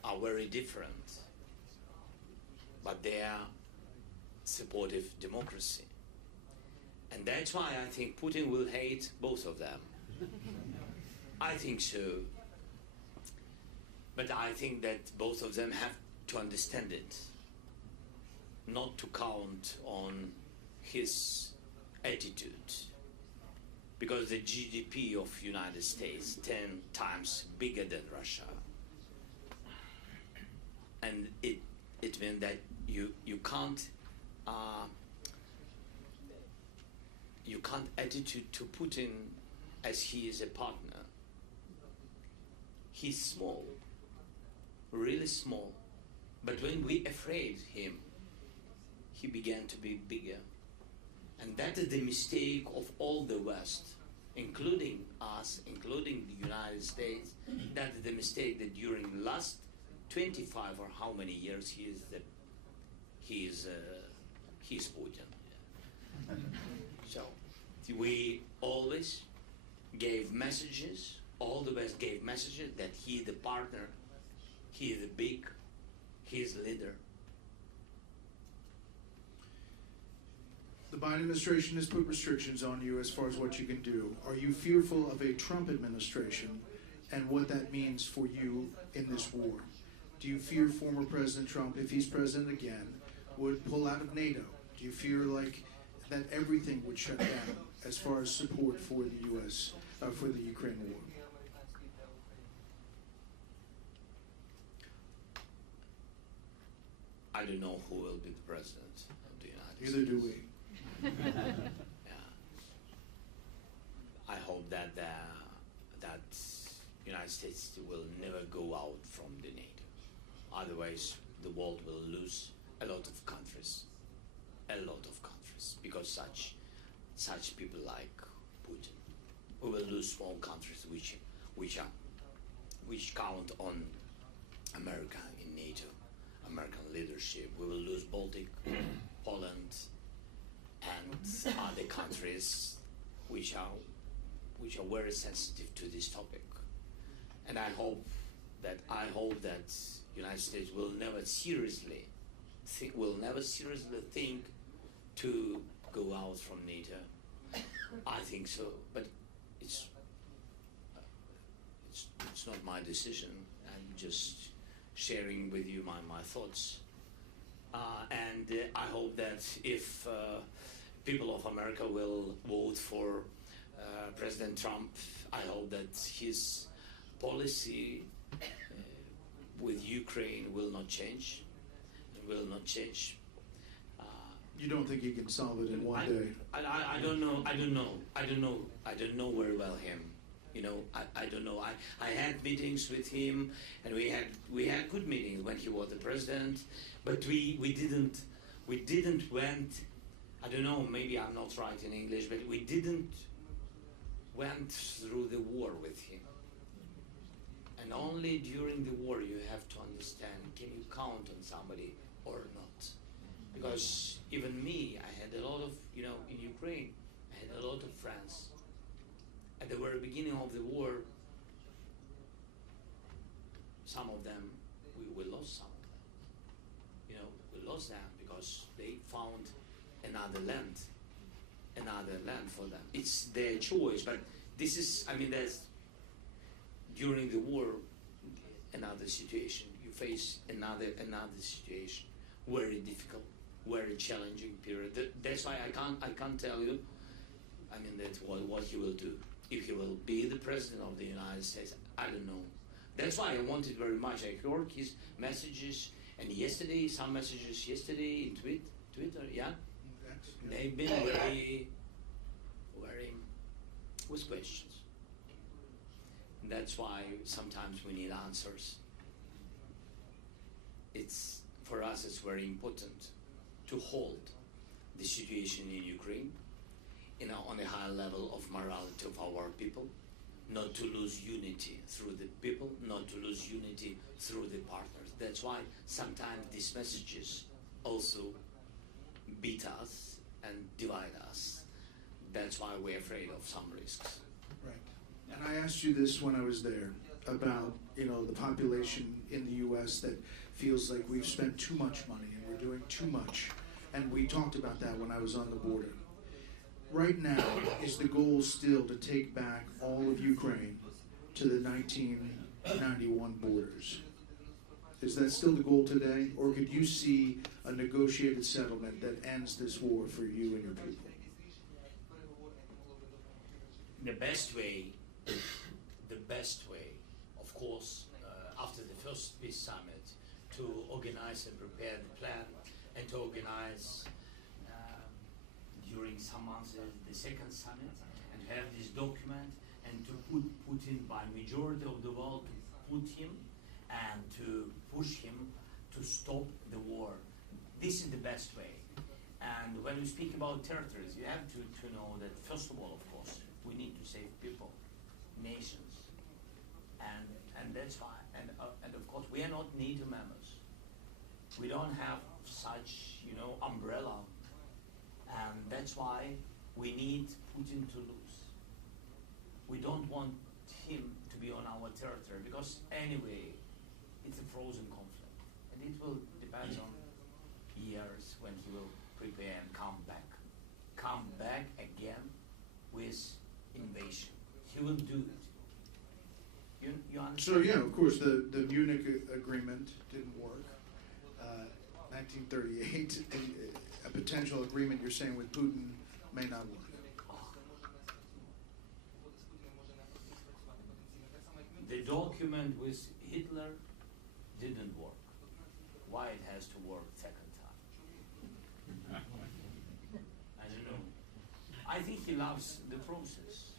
are very different, but they are supportive democracy. And that's why I think Putin will hate both of them. I think so. But I think that both of them have to understand it, not to count on his attitude. Because the GDP of United States 10 times bigger than Russia. And it means that you can't attitude to Putin as he is a partner. He's small, really small, but when we afraid him, he began to be bigger. And that is the mistake of all the West, including us, including the United States. That is the mistake that during the last 25 or how many years he is Putin. So we always gave messages, all the West gave messages that he is the partner, he is the big, he is the leader. The Biden administration has put restrictions on you as far as what you can do. Are you fearful of a Trump administration and what that means for you in this war? Do you fear former President Trump, if he's president again, would pull out of NATO? Do you fear like that everything would shut down as far as support for the U.S., for the Ukraine war? I don't know who will be the president of the United States. Neither do we. Yeah. I hope that that United States will never go out from the NATO. Otherwise, the world will lose a lot of countries, because such people like Putin. We will lose small countries which count on America in NATO, American leadership. We will lose Baltic, Poland, and other countries which are very sensitive to this topic. And I hope that United States will never seriously think to go out from NATO. I think so, but it's it's not my decision. I'm just sharing with you my thoughts. And I hope that if people of America will vote for President Trump, I hope that his policy with Ukraine will not change. It will not change. You don't think he can solve it in one day? I don't know. I don't know very well him. You know, I don't know. I had meetings with him, and we had good meetings when he was the president, but we didn't went. I don't know. Maybe I'm not right in English, but we didn't went through the war with him. And only during the war you have to understand: can you count on somebody or not? Because even me, I had a lot of, you know, in Ukraine, I had a lot of friends. At the very beginning of the war, some of them, we lost some of them. You know, we lost them because they found another land for them. It's their choice, but this is, I mean, there's, during the war, another situation. You face another situation, very difficult, very challenging period. That's why I can't tell you, I mean, that what he will do. If he will be the president of the United States, I don't know. That's why I wanted very much. I heard his messages, and yesterday, some messages yesterday in Twitter, yeah? They've been very, with questions. That's why sometimes we need answers. It's, for us, it's very important to hold the situation in Ukraine, you know, on a high level of morality of our people, not to lose unity through the people, not to lose unity through the partners. That's why sometimes these messages also beat us and divide us. That's why we're afraid of some risks. Right. And I asked you this when I was there about, you know, the population in the U.S. that feels like we've spent too much money and we're doing too much. And we talked about that when I was on the border. Right now, is the goal still to take back all of Ukraine to the 1991 borders? Is that still the goal today? Or could you see a negotiated settlement that ends this war for you and your people? The best way, of course, after the first peace summit, to organize and prepare the plan and to organize during some months the second summit and have this document and to put Putin by majority of the world, to put him and to push him to stop the war. This is the best way. And when we speak about territories, you have to know that, first of all, of course, we need to save people, nations, and that's why. And of course, we are not NATO members. We don't have such, you know, umbrella, and that's why we need Putin to lose. We don't want him to be on our territory because anyway, it's a frozen conflict, and it will depend on years when he will prepare and come back again with invasion. He will do it. You understand? So yeah, of course, the Munich agreement didn't work. 1938, a potential agreement you're saying with Putin may not work. The document with Hitler didn't work. Why it has to work second time? I don't know. I think he loves the process.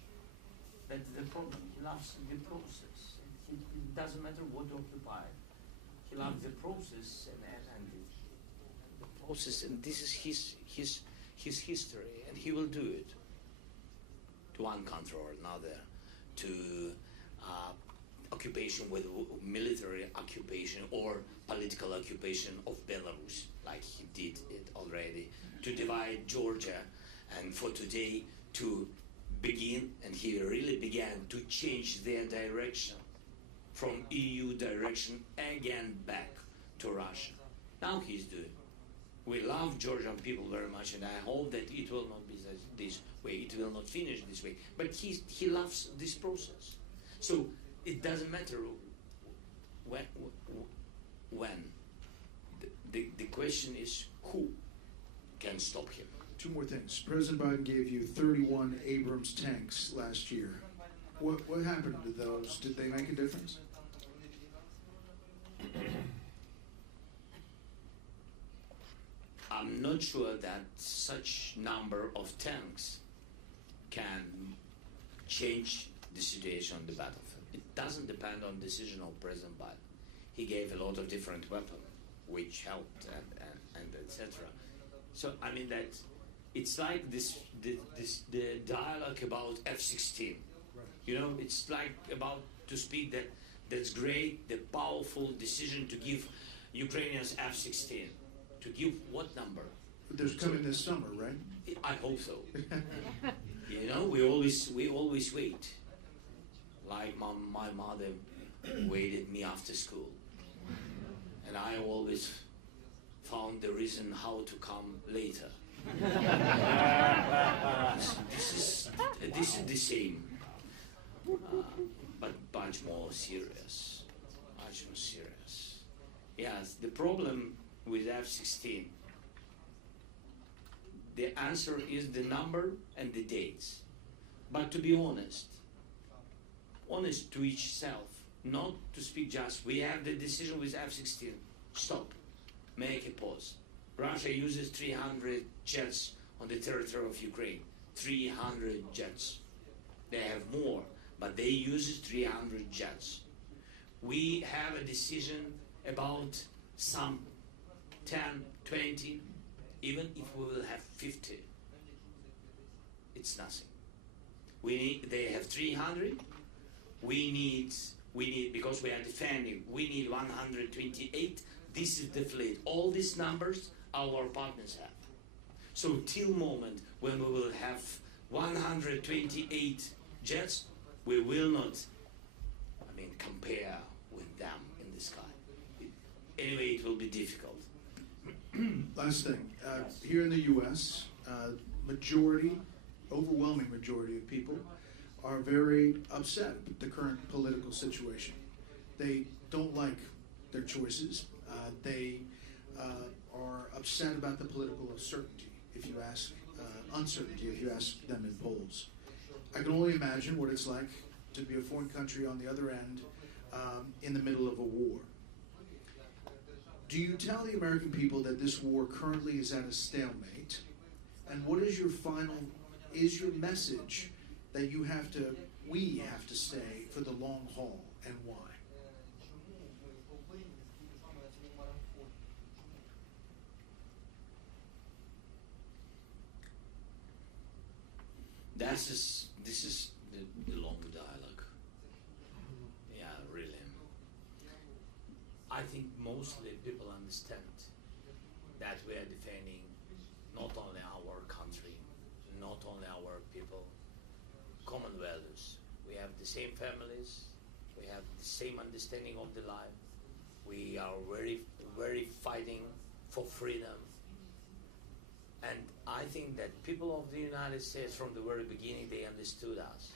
That's the problem. He loves the process. It doesn't matter what occupied. He loves the process and the process, and this is his history, and he will do it to one country or another, to occupation with military occupation or political occupation of Belarus, like he did it already, to divide Georgia, and for today to begin, and he really began to change their direction from EU direction again back to Russia. Now he's doing. We love Georgian people very much, and I hope that it will not be this way. It will not finish this way. But he loves this process. So it doesn't matter when. The question is who can stop him. Two more things. President Biden gave you 31 Abrams tanks last year. What happened to those? Did they make a difference? I'm not sure that such number of tanks can change the situation on the battlefield. It doesn't depend on decision of President Biden. He gave a lot of different weapons, which helped, and etc. So I mean that it's like the dialogue about F-16. Right. You know, it's like about to speak that's great, the powerful decision to give Ukrainians F-16. To give what number? There's coming this summer, right? I hope so. You know, we always wait. Like my mother waited me after school, and I always found the reason how to come later. This is the same, but much more serious. Much more serious. Yes, the problem with F-16, the answer is the number and the dates. But to be honest to each self, not to speak just, we have the decision with F-16, stop, make a pause. Russia uses 300 jets on the territory of Ukraine, 300 jets. They have more, but they use 300 jets. We have a decision about some 10, 20, even if we will have 50, it's nothing. They have 300, we need, because we are defending, we need 128, this is the fleet. All these numbers our partners have. So till moment when we will have 128 jets, we will not, compare with them in the sky. Anyway, it will be difficult. Last thing, here in the U.S., overwhelming majority of people are very upset with the current political situation. They don't like their choices. They are upset about the political uncertainty, if you ask them in polls. I can only imagine what it's like to be a foreign country on the other end in the middle of a war. Do you tell the American people that this war currently is at a stalemate? And what is your message that we have to stay for the long haul, and why? This is the long dialogue. Yeah, really. I think mostly people understand that we are defending not only our country, not only our people, common values. We have the same families, we have the same understanding of the life. We are very, very fighting for freedom. And I think that people of the United States from the very beginning, they understood us.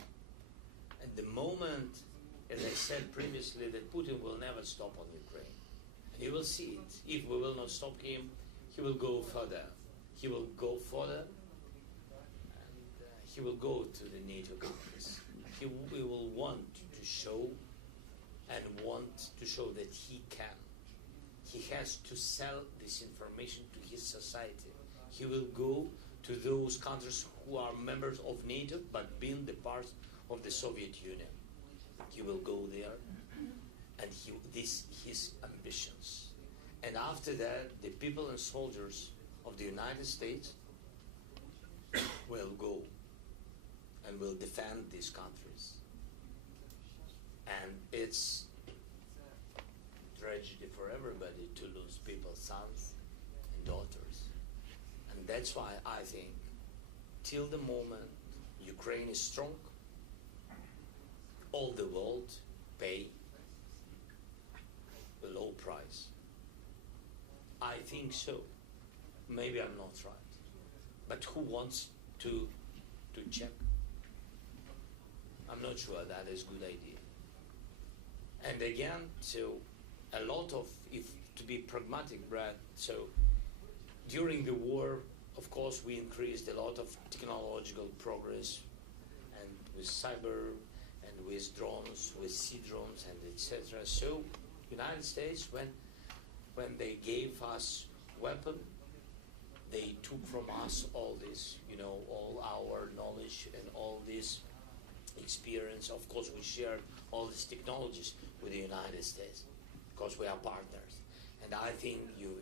And the moment, as I said previously, that Putin will never stop on Ukraine. And you will see it. If we will not stop him, he will go further. He will go further, and he will go to the NATO countries. He will want to show that he can. He has to sell this information to his society. He will go to those countries who are members of NATO but being the part of the Soviet Union. He will go there, and his ambitions. And after that, the people and soldiers of the United States will go and will defend these countries. And it's tragedy for everybody to lose people's sons and daughters. And that's why I think till the moment Ukraine is strong, all the world pay a low price. I think so. Maybe I'm not right. But who wants to check? I'm not sure that is a good idea. And again, so a lot of, if to be pragmatic, Brad, so during the war, of course, we increased a lot of technological progress, and with cyber, and with drones, with sea drones, and etc. So, United States, when they gave us weapon, they took from us all this, all our knowledge and all this experience. Of course, we shared all these technologies with the United States because we are partners, and I think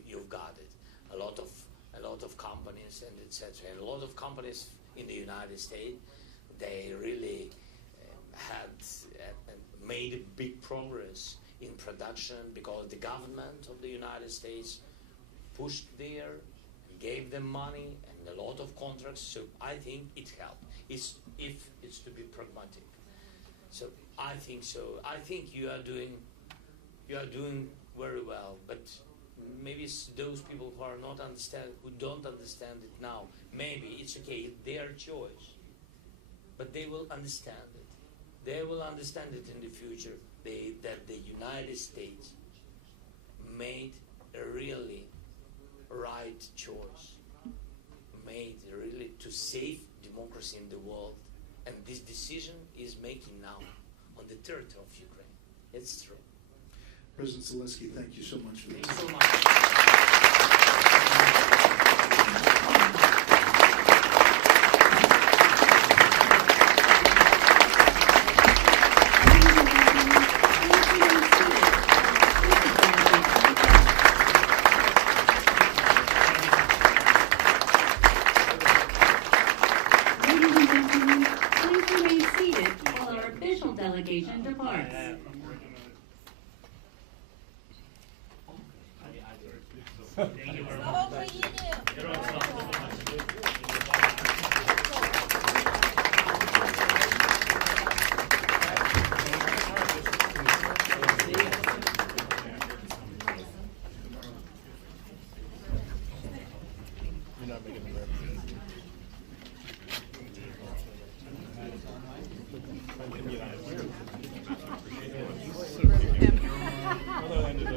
you've got it. A lot of companies and etc. And a lot of companies in the United States, they really had made big progress in production because the government of the United States pushed there, gave them money and a lot of contracts. So I think it helped. If it's to be pragmatic. So I think so. I think you are doing very well, but maybe it's those people who don't understand it now. Maybe it's okay, their choice, but they will understand it. They will understand it in the future. That the United States made a really right choice, made really to save democracy in the world, and this decision is making now on the territory of Ukraine. It's true. President Zelenskyy, thank you so much for this. Thank you so much. Delegation departs. Other than the